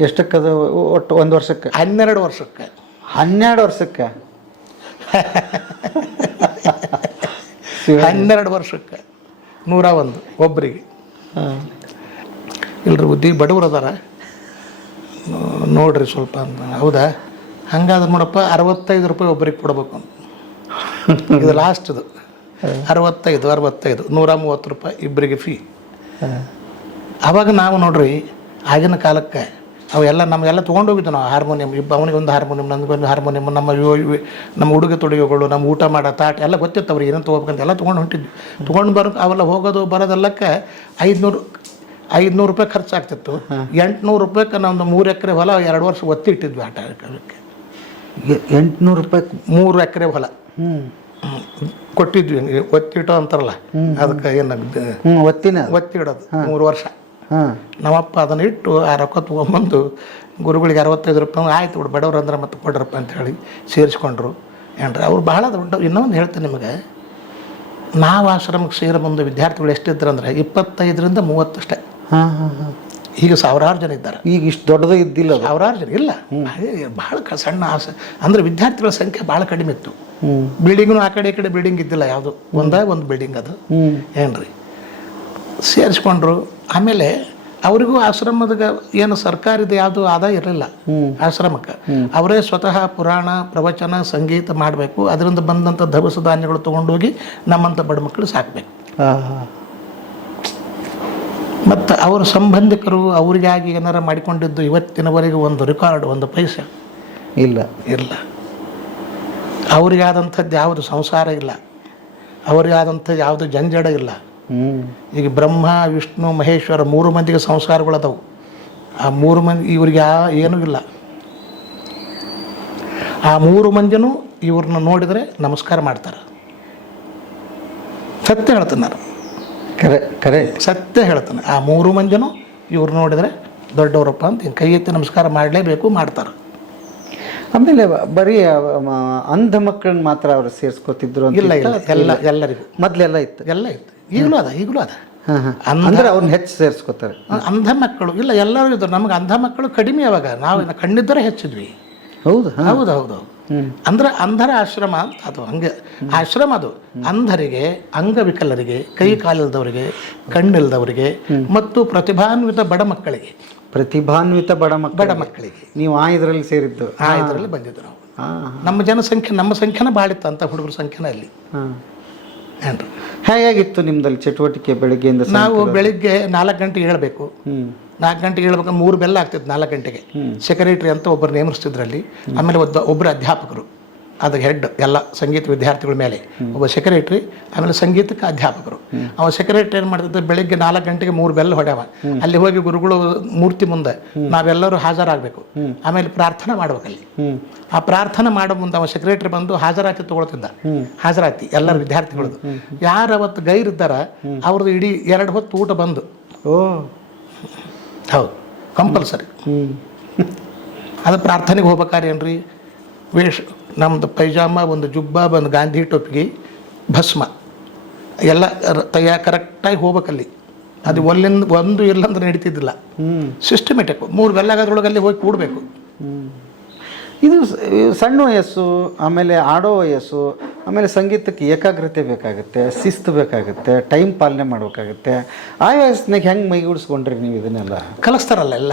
ಎಷ್ಟಕ್ಕದು ಒಟ್ಟು ಒಂದು ವರ್ಷಕ್ಕೆ? ಹನ್ನೆರಡು ವರ್ಷಕ್ಕೆ. ಹನ್ನೆರಡು ವರ್ಷಕ್ಕೆ? [LAUGHS] ಹನ್ನೆರಡು ವರ್ಷಕ್ಕೆ. ನೂರ ಒಂದು ಒಬ್ಬರಿಗೆ ಎಲ್ಲರೂ ಇಲ್ರಿ ಉದ್ದಿ ಬಡವ್ರು ಅದಾರ. ನೋಡ್ರಿ ಸ್ವಲ್ಪ ಅಂತ. ಹೌದಾ? ಹಂಗಾದ್ರೆ ನೋಡಪ್ಪ ಅರವತ್ತೈದು ರೂಪಾಯಿ ಒಬ್ಬರಿಗೆ ಕೊಡ್ಬೇಕು ಅಂತ. [LAUGHS] ಇದು ಲಾಸ್ಟ್ದು ಅರವತ್ತೈದು ಅರವತ್ತೈದು ನೂರ ಮೂವತ್ತು ರೂಪಾಯಿ ಇಬ್ಬರಿಗೆ ಫೀ ಅವಾಗ ನಾವು ನೋಡ್ರಿ ಆಗಿನ ಕಾಲಕ್ಕೆ ಅವೆಲ್ಲ ನಮಗೆಲ್ಲ ತೊಗೊಂಡು ಹೋಗಿದ್ವಿ ನಾವು ಹಾರ್ಮೋನಿಯಂ ಇಬ್ಬ ಅವನಿಗೆ ಒಂದು ಹಾರ್ಮೋನಿಯಂ ನನಗೊಂದು ಹಾರ್ಮೋನಿಯಂ ನಮ್ಮ ಇವು- ನಮ್ಮ ಉಡುಗೆ ತೊಡುಗೆಗಳು ನಮ್ಮ ಊಟ ಮಾಡೋ ತಾಟ ಎಲ್ಲ ಗೊತ್ತಿತ್ತು ಅವ್ರಿಗೆ ಏನೇನು ತೊಗೋಬೇಕಂತ ಎಲ್ಲ ತೊಗೊಂಡು ಹೊಂಟಿದ್ವಿ. ತೊಗೊಂಡು ಬರೋ ಅವೆಲ್ಲ ಹೋಗೋದು ಬರೋದೆಲ್ಲಕ್ಕೆ ಐದುನೂರು ಐದುನೂರು ರೂಪಾಯಿ ಖರ್ಚಾಗ್ತಿತ್ತು. ಎಂಟುನೂರು ರೂಪಾಯಿಗೆ ನಮ್ಮದು ಮೂರು ಎಕರೆ ಹೊಲ ಎರಡು ವರ್ಷ ಒತ್ತಿ ಇಟ್ಟಿದ್ವಿ ಆಟ ಅದಕ್ಕೆ ಎಂಟುನೂರು ರೂಪಾಯಿ ಮೂರು ಎಕರೆ ಹೊಲ. ಕೊಟ್ಟಿದ್ವಿ ಒತ್ತಿಟ್ಟು ಅಂತಾರಲ್ಲ ಅದಕ್ಕೆ ಏನು ಒತ್ತಿನ. ಒತ್ತಿ ಇಡೋದು ಮೂರು ವರ್ಷ. ಹಾಂ. ನಮ್ಮಪ್ಪ ಅದನ್ನು ಇಟ್ಟು ಆ ರೊಕ್ಕ ತೊಗೊಂಬಂದು ಗುರುಗಳಿಗೆ ಅರವತ್ತೈದು ರೂಪಾಯಿ ಆಯ್ತು ಬಿಡು ಬಡವ್ರು ಅಂದ್ರೆ ಮತ್ತೆ ಕೊಡ್ರಪ್ಪ ಅಂತ ಹೇಳಿ ಸೇರಿಸ್ಕೊಂಡ್ರು. ಏನ್ರಿ ಅವ್ರು ಬಹಳ ದೊಡ್ಡ ಇನ್ನೊಂದು ಹೇಳ್ತೇನೆ ನಿಮಗೆ. ನಾವು ಆಶ್ರಮಕ್ಕೆ ಸೇರೋ ಮುಂದೆ ವಿದ್ಯಾರ್ಥಿಗಳು ಎಷ್ಟಿದ್ರು ಅಂದರೆ ಇಪ್ಪತ್ತೈದರಿಂದ ಮೂವತ್ತಷ್ಟೇ. ಹಾಂ ಹಾಂ ಹಾಂ. ಈಗ ಸಾವಿರಾರು ಜನ ಇದ್ದಾರೆ. ಈಗ ಇಷ್ಟು ದೊಡ್ಡದು ಇದ್ದಿಲ್ಲ ಸಾವಿರಾರು ಜನ ಇಲ್ಲ. ಬಹಳ ಕ- ಸಣ್ಣ ಆಸೆ. ಅಂದರೆ ವಿದ್ಯಾರ್ಥಿಗಳ ಸಂಖ್ಯೆ ಭಾಳ ಕಡಿಮೆ ಇತ್ತು. ಬಿಲ್ಡಿಂಗ್ನು ಆ ಕಡೆ ಈ ಕಡೆ ಬಿಲ್ಡಿಂಗ್ ಇದ್ದಿಲ್ಲ ಯಾವುದು. ಒಂದೇ ಒಂದು ಬಿಲ್ಡಿಂಗ್ ಅದು. ಏನ್ರಿ? ಸೇರಿಸ್ಕೊಂಡ್ರು. ಆಮೇಲೆ ಅವರಿಗೂ ಆಶ್ರಮದ ಏನು ಸರ್ಕಾರದ ಯಾವುದು ಆದಾಯ ಇರಲಿಲ್ಲ. ಆಶ್ರಮಕ್ಕೆ. ಅವರೇ ಸ್ವತಃ ಪುರಾಣ ಪ್ರವಚನ ಸಂಗೀತ ಮಾಡಬೇಕು. ಅದರಿಂದ ಬಂದಂಥ ದವಸ ಧಾನ್ಯಗಳು ತೊಗೊಂಡೋಗಿ ನಮ್ಮಂಥ ಬಡ ಮಕ್ಕಳು ಸಾಕಬೇಕು. ಮತ್ತು ಅವರ ಸಂಬಂಧಿಕರು ಅವರಿಗಾಗಿ ಏನಾರ ಮಾಡಿಕೊಂಡಿದ್ದು ಇವತ್ತಿನವರೆಗೂ ಒಂದು ರೆಕಾರ್ಡ್ ಒಂದು ಪೈಸೆ ಇಲ್ಲ. ಇಲ್ಲ. ಅವರಿಗಾದಂಥದ್ದು ಯಾವುದು ಸಂಸಾರ ಇಲ್ಲ. ಅವರಿಗಾದಂಥ ಯಾವುದು ಜಂಜಡ ಇಲ್ಲ. ಈಗ ಬ್ರಹ್ಮ ವಿಷ್ಣು ಮಹೇಶ್ವರ ಮೂರು ಮಂದಿಗೆ ಸಂಸ್ಕಾರಗಳದವು. ಆ ಮೂರು ಮಂದಿ ಇವ್ರಿಗೆ ಆ ಏನೂ ಇಲ್ಲ. ಆ ಮೂರು ಮಂದಿನೂ ಇವ್ರನ್ನ ನೋಡಿದರೆ ನಮಸ್ಕಾರ ಮಾಡ್ತಾರೆ. ಸತ್ಯ ಹೇಳ್ತಾನೆ ನಾನು ಕರೆ ಕರೆ. ಸತ್ಯ ಹೇಳ್ತಾನೆ. ಆ ಮೂರು ಮಂದಿನೂ ಇವ್ರು ನೋಡಿದರೆ ದೊಡ್ಡವರಪ್ಪ ಅಂತ ಹಿಂಗೆ ಕೈ ಎತ್ತಿ ನಮಸ್ಕಾರ ಮಾಡಲೇಬೇಕು ಮಾಡ್ತಾರೆ. ಆಮೇಲೆ ಬರೀ ಅಂಧ ಮಕ್ಕಳನ್ನ ಮಾತ್ರ ಅವರು ಸೇರಿಸ್ಕೋತಿದ್ರು ಇಲ್ಲ ಇಲ್ಲ ಎಲ್ಲ ಎಲ್ಲರಿಗೂ. ಮೊದಲೆಲ್ಲ ಇತ್ತು. ಎಲ್ಲ ಇತ್ತು. ಈಗಲೂ ಅದ ಈಗಲೂ ಅದ ಅಂದ್ರೆ ಅವ್ರನ್ನ ಹೆಚ್ಚು ಸೇರಿಸ್ಕೊತಾರೆ. ಅಂಧ ಮಕ್ಕಳು ಇಲ್ಲ ಎಲ್ಲರೂ ಇದ್ರು. ನಮ್ಗೆ ಅಂಧ ಮಕ್ಕಳು ಕಡಿಮೆ ಅವಾಗ. ನಾವು ಇನ್ನು ಕಣ್ಣಿದ್ದರೆ ಹೆಚ್ಚಿದ್ವಿ. ಹೌದು ಹೌದು ಹೌದು. ಅಂದ್ರೆ ಅಂಧರ ಆಶ್ರಮ ಅಂತ ಅದು ಹಂಗೆ. ಆಶ್ರಮ ಅದು. ಅಂಧರಿಗೆ ಅಂಗವಿಕಲರಿಗೆ ಕೈ ಕಾಲಿಲ್ದವರಿಗೆ ಕಣ್ಣಿಲ್ದವರಿಗೆ ಮತ್ತು ಪ್ರತಿಭಾನ್ವಿತ ಬಡ ಮಕ್ಕಳಿಗೆ. ಪ್ರತಿಭಾನ್ವಿತ ಬಡ ಮಕ್ಕಳು ಬಡ ಮಕ್ಕಳಿಗೆ. ನೀವು ಆ ಇದರಲ್ಲಿ ಸೇರಿದ್ದು. ಆ ಇದರಲ್ಲಿ ಬಂದಿದ್ದು ನಾವು. ನಮ್ಮ ಜನಸಂಖ್ಯೆ ನಮ್ಮ ಸಂಖ್ಯೆನ ಬಾಳಿತ್ತು ಅಂತ ಹುಡುಗರ ಸಂಖ್ಯೆನ ಅಲ್ಲಿ. ಹಾಂ ಏನ್ರಿ ಹೇಗಾಗಿತ್ತು ನಿಮ್ದಲ್ಲಿ ಚಟುವಟಿಕೆ ಬೆಳಗ್ಗೆಯಿಂದ ನಾವು ಬೆಳಿಗ್ಗೆ ನಾಲ್ಕು ಗಂಟೆಗೆ ಹೇಳ್ಬೇಕು. ನಾಲ್ಕು ಗಂಟೆಗೆ ಹೇಳ್ಬೇಕು ಮೂರು ಬೆಲ್ಲ ಆಗ್ತಿತ್ತು ನಾಲ್ಕು ಗಂಟೆಗೆ. ಸೆಕ್ರೆಟರಿ ಅಂತ ಒಬ್ಬರು ನೇಮಿಸ್ತಿದ್ರಲ್ಲಿ ಆಮೇಲೆ ಒಬ್ಬ ಒಬ್ಬರು ಅಧ್ಯಾಪಕರು. ಅದಕ್ಕೆ ಹೆಡ್ ಎಲ್ಲ ಸಂಗೀತ ವಿದ್ಯಾರ್ಥಿಗಳ ಮೇಲೆ. ಒಬ್ಬ ಸೆಕ್ರೆಟ್ರಿ ಆಮೇಲೆ ಸಂಗೀತಕ್ಕೆ ಅಧ್ಯಾಪಕರು. ಅವ ಸೆಕ್ರೆಟ್ರಿ ಏನು ಮಾಡ್ತಿದ್ದ? ಬೆಳಿಗ್ಗೆ ನಾಲ್ಕು ಗಂಟೆಗೆ ಮೂರು ಬೆಲ್ಲ ಹೊಡ್ಯಾವ. ಅಲ್ಲಿ ಹೋಗಿ ಗುರುಗಳು ಮೂರ್ತಿ ಮುಂದೆ ನಾವೆಲ್ಲರೂ ಹಾಜರಾಗಬೇಕು. ಆಮೇಲೆ ಪ್ರಾರ್ಥನೆ ಮಾಡ್ಬೇಕಲ್ಲಿ ಆ ಪ್ರಾರ್ಥನೆ ಮಾಡೋ ಮುಂದೆ ಅವ ಸೆಕ್ರೆಟ್ರಿ ಬಂದು ಹಾಜರಾತಿ ತಗೊಳ್ತಿದ್ದ. ಹಾಜರಾತಿ ಎಲ್ಲರ ವಿದ್ಯಾರ್ಥಿಗಳದ್ದು. ಯಾರು ಅವತ್ತು ಗೈರಿದ್ದಾರ ಅವ್ರದ್ದು ಇಡೀ ಎರಡು ಹೊತ್ತು ಊಟ ಬಂದು. ಓ. ಹೌದು. ಕಂಪಲ್ಸರಿ ಅದು ಪ್ರಾರ್ಥನೆಗೆ ಹೋಗ್ಬೇಕಾರೇನ್ರಿ ವೇಷ ನಮ್ಮದು ಪೈಜಾಮ ಒಂದು ಜುಬ್ಬಾ ಒಂದು ಗಾಂಧಿ ಟೊಪ್ಪಿಗೆ ಭಸ್ಮ. ಎಲ್ಲ ತಯಾ ಕರೆಕ್ಟಾಗಿ ಹೋಗ್ಬೇಕಲ್ಲಿ. ಅದು ಒಲ್ಲಿಂದ ಒಂದು ಇಲ್ಲಂದ್ರೆ ನಡೀತಿದ್ದಿಲ್ಲ. ಹ್ಞೂ ಸಿಸ್ಟಮೆಟಿಕ್ ಮೂರು ಬೆಲ್ಲಾಗೋದ್ರೊಳಗೆ ಅಲ್ಲಿ ಹೋಗಿ ಕೂಡಬೇಕು. ಇದು ಇದು ಸಣ್ಣ ವಯಸ್ಸು ಆಮೇಲೆ ಆಡೋ ವಯಸ್ಸು ಆಮೇಲೆ ಸಂಗೀತಕ್ಕೆ ಏಕಾಗ್ರತೆ ಬೇಕಾಗುತ್ತೆ ಶಿಸ್ತು ಬೇಕಾಗುತ್ತೆ ಟೈಮ್ ಪಾಲನೆ ಮಾಡಬೇಕಾಗುತ್ತೆ. ಆ ವಯಸ್ಸಿನಾಗ ಹೆಂಗೆ ಮೈಗೂಡಿಸ್ಕೊಂಡ್ರಿ ನೀವು ಇದನ್ನೆಲ್ಲ? ಕಲಿಸ್ತಾರಲ್ಲ ಎಲ್ಲ.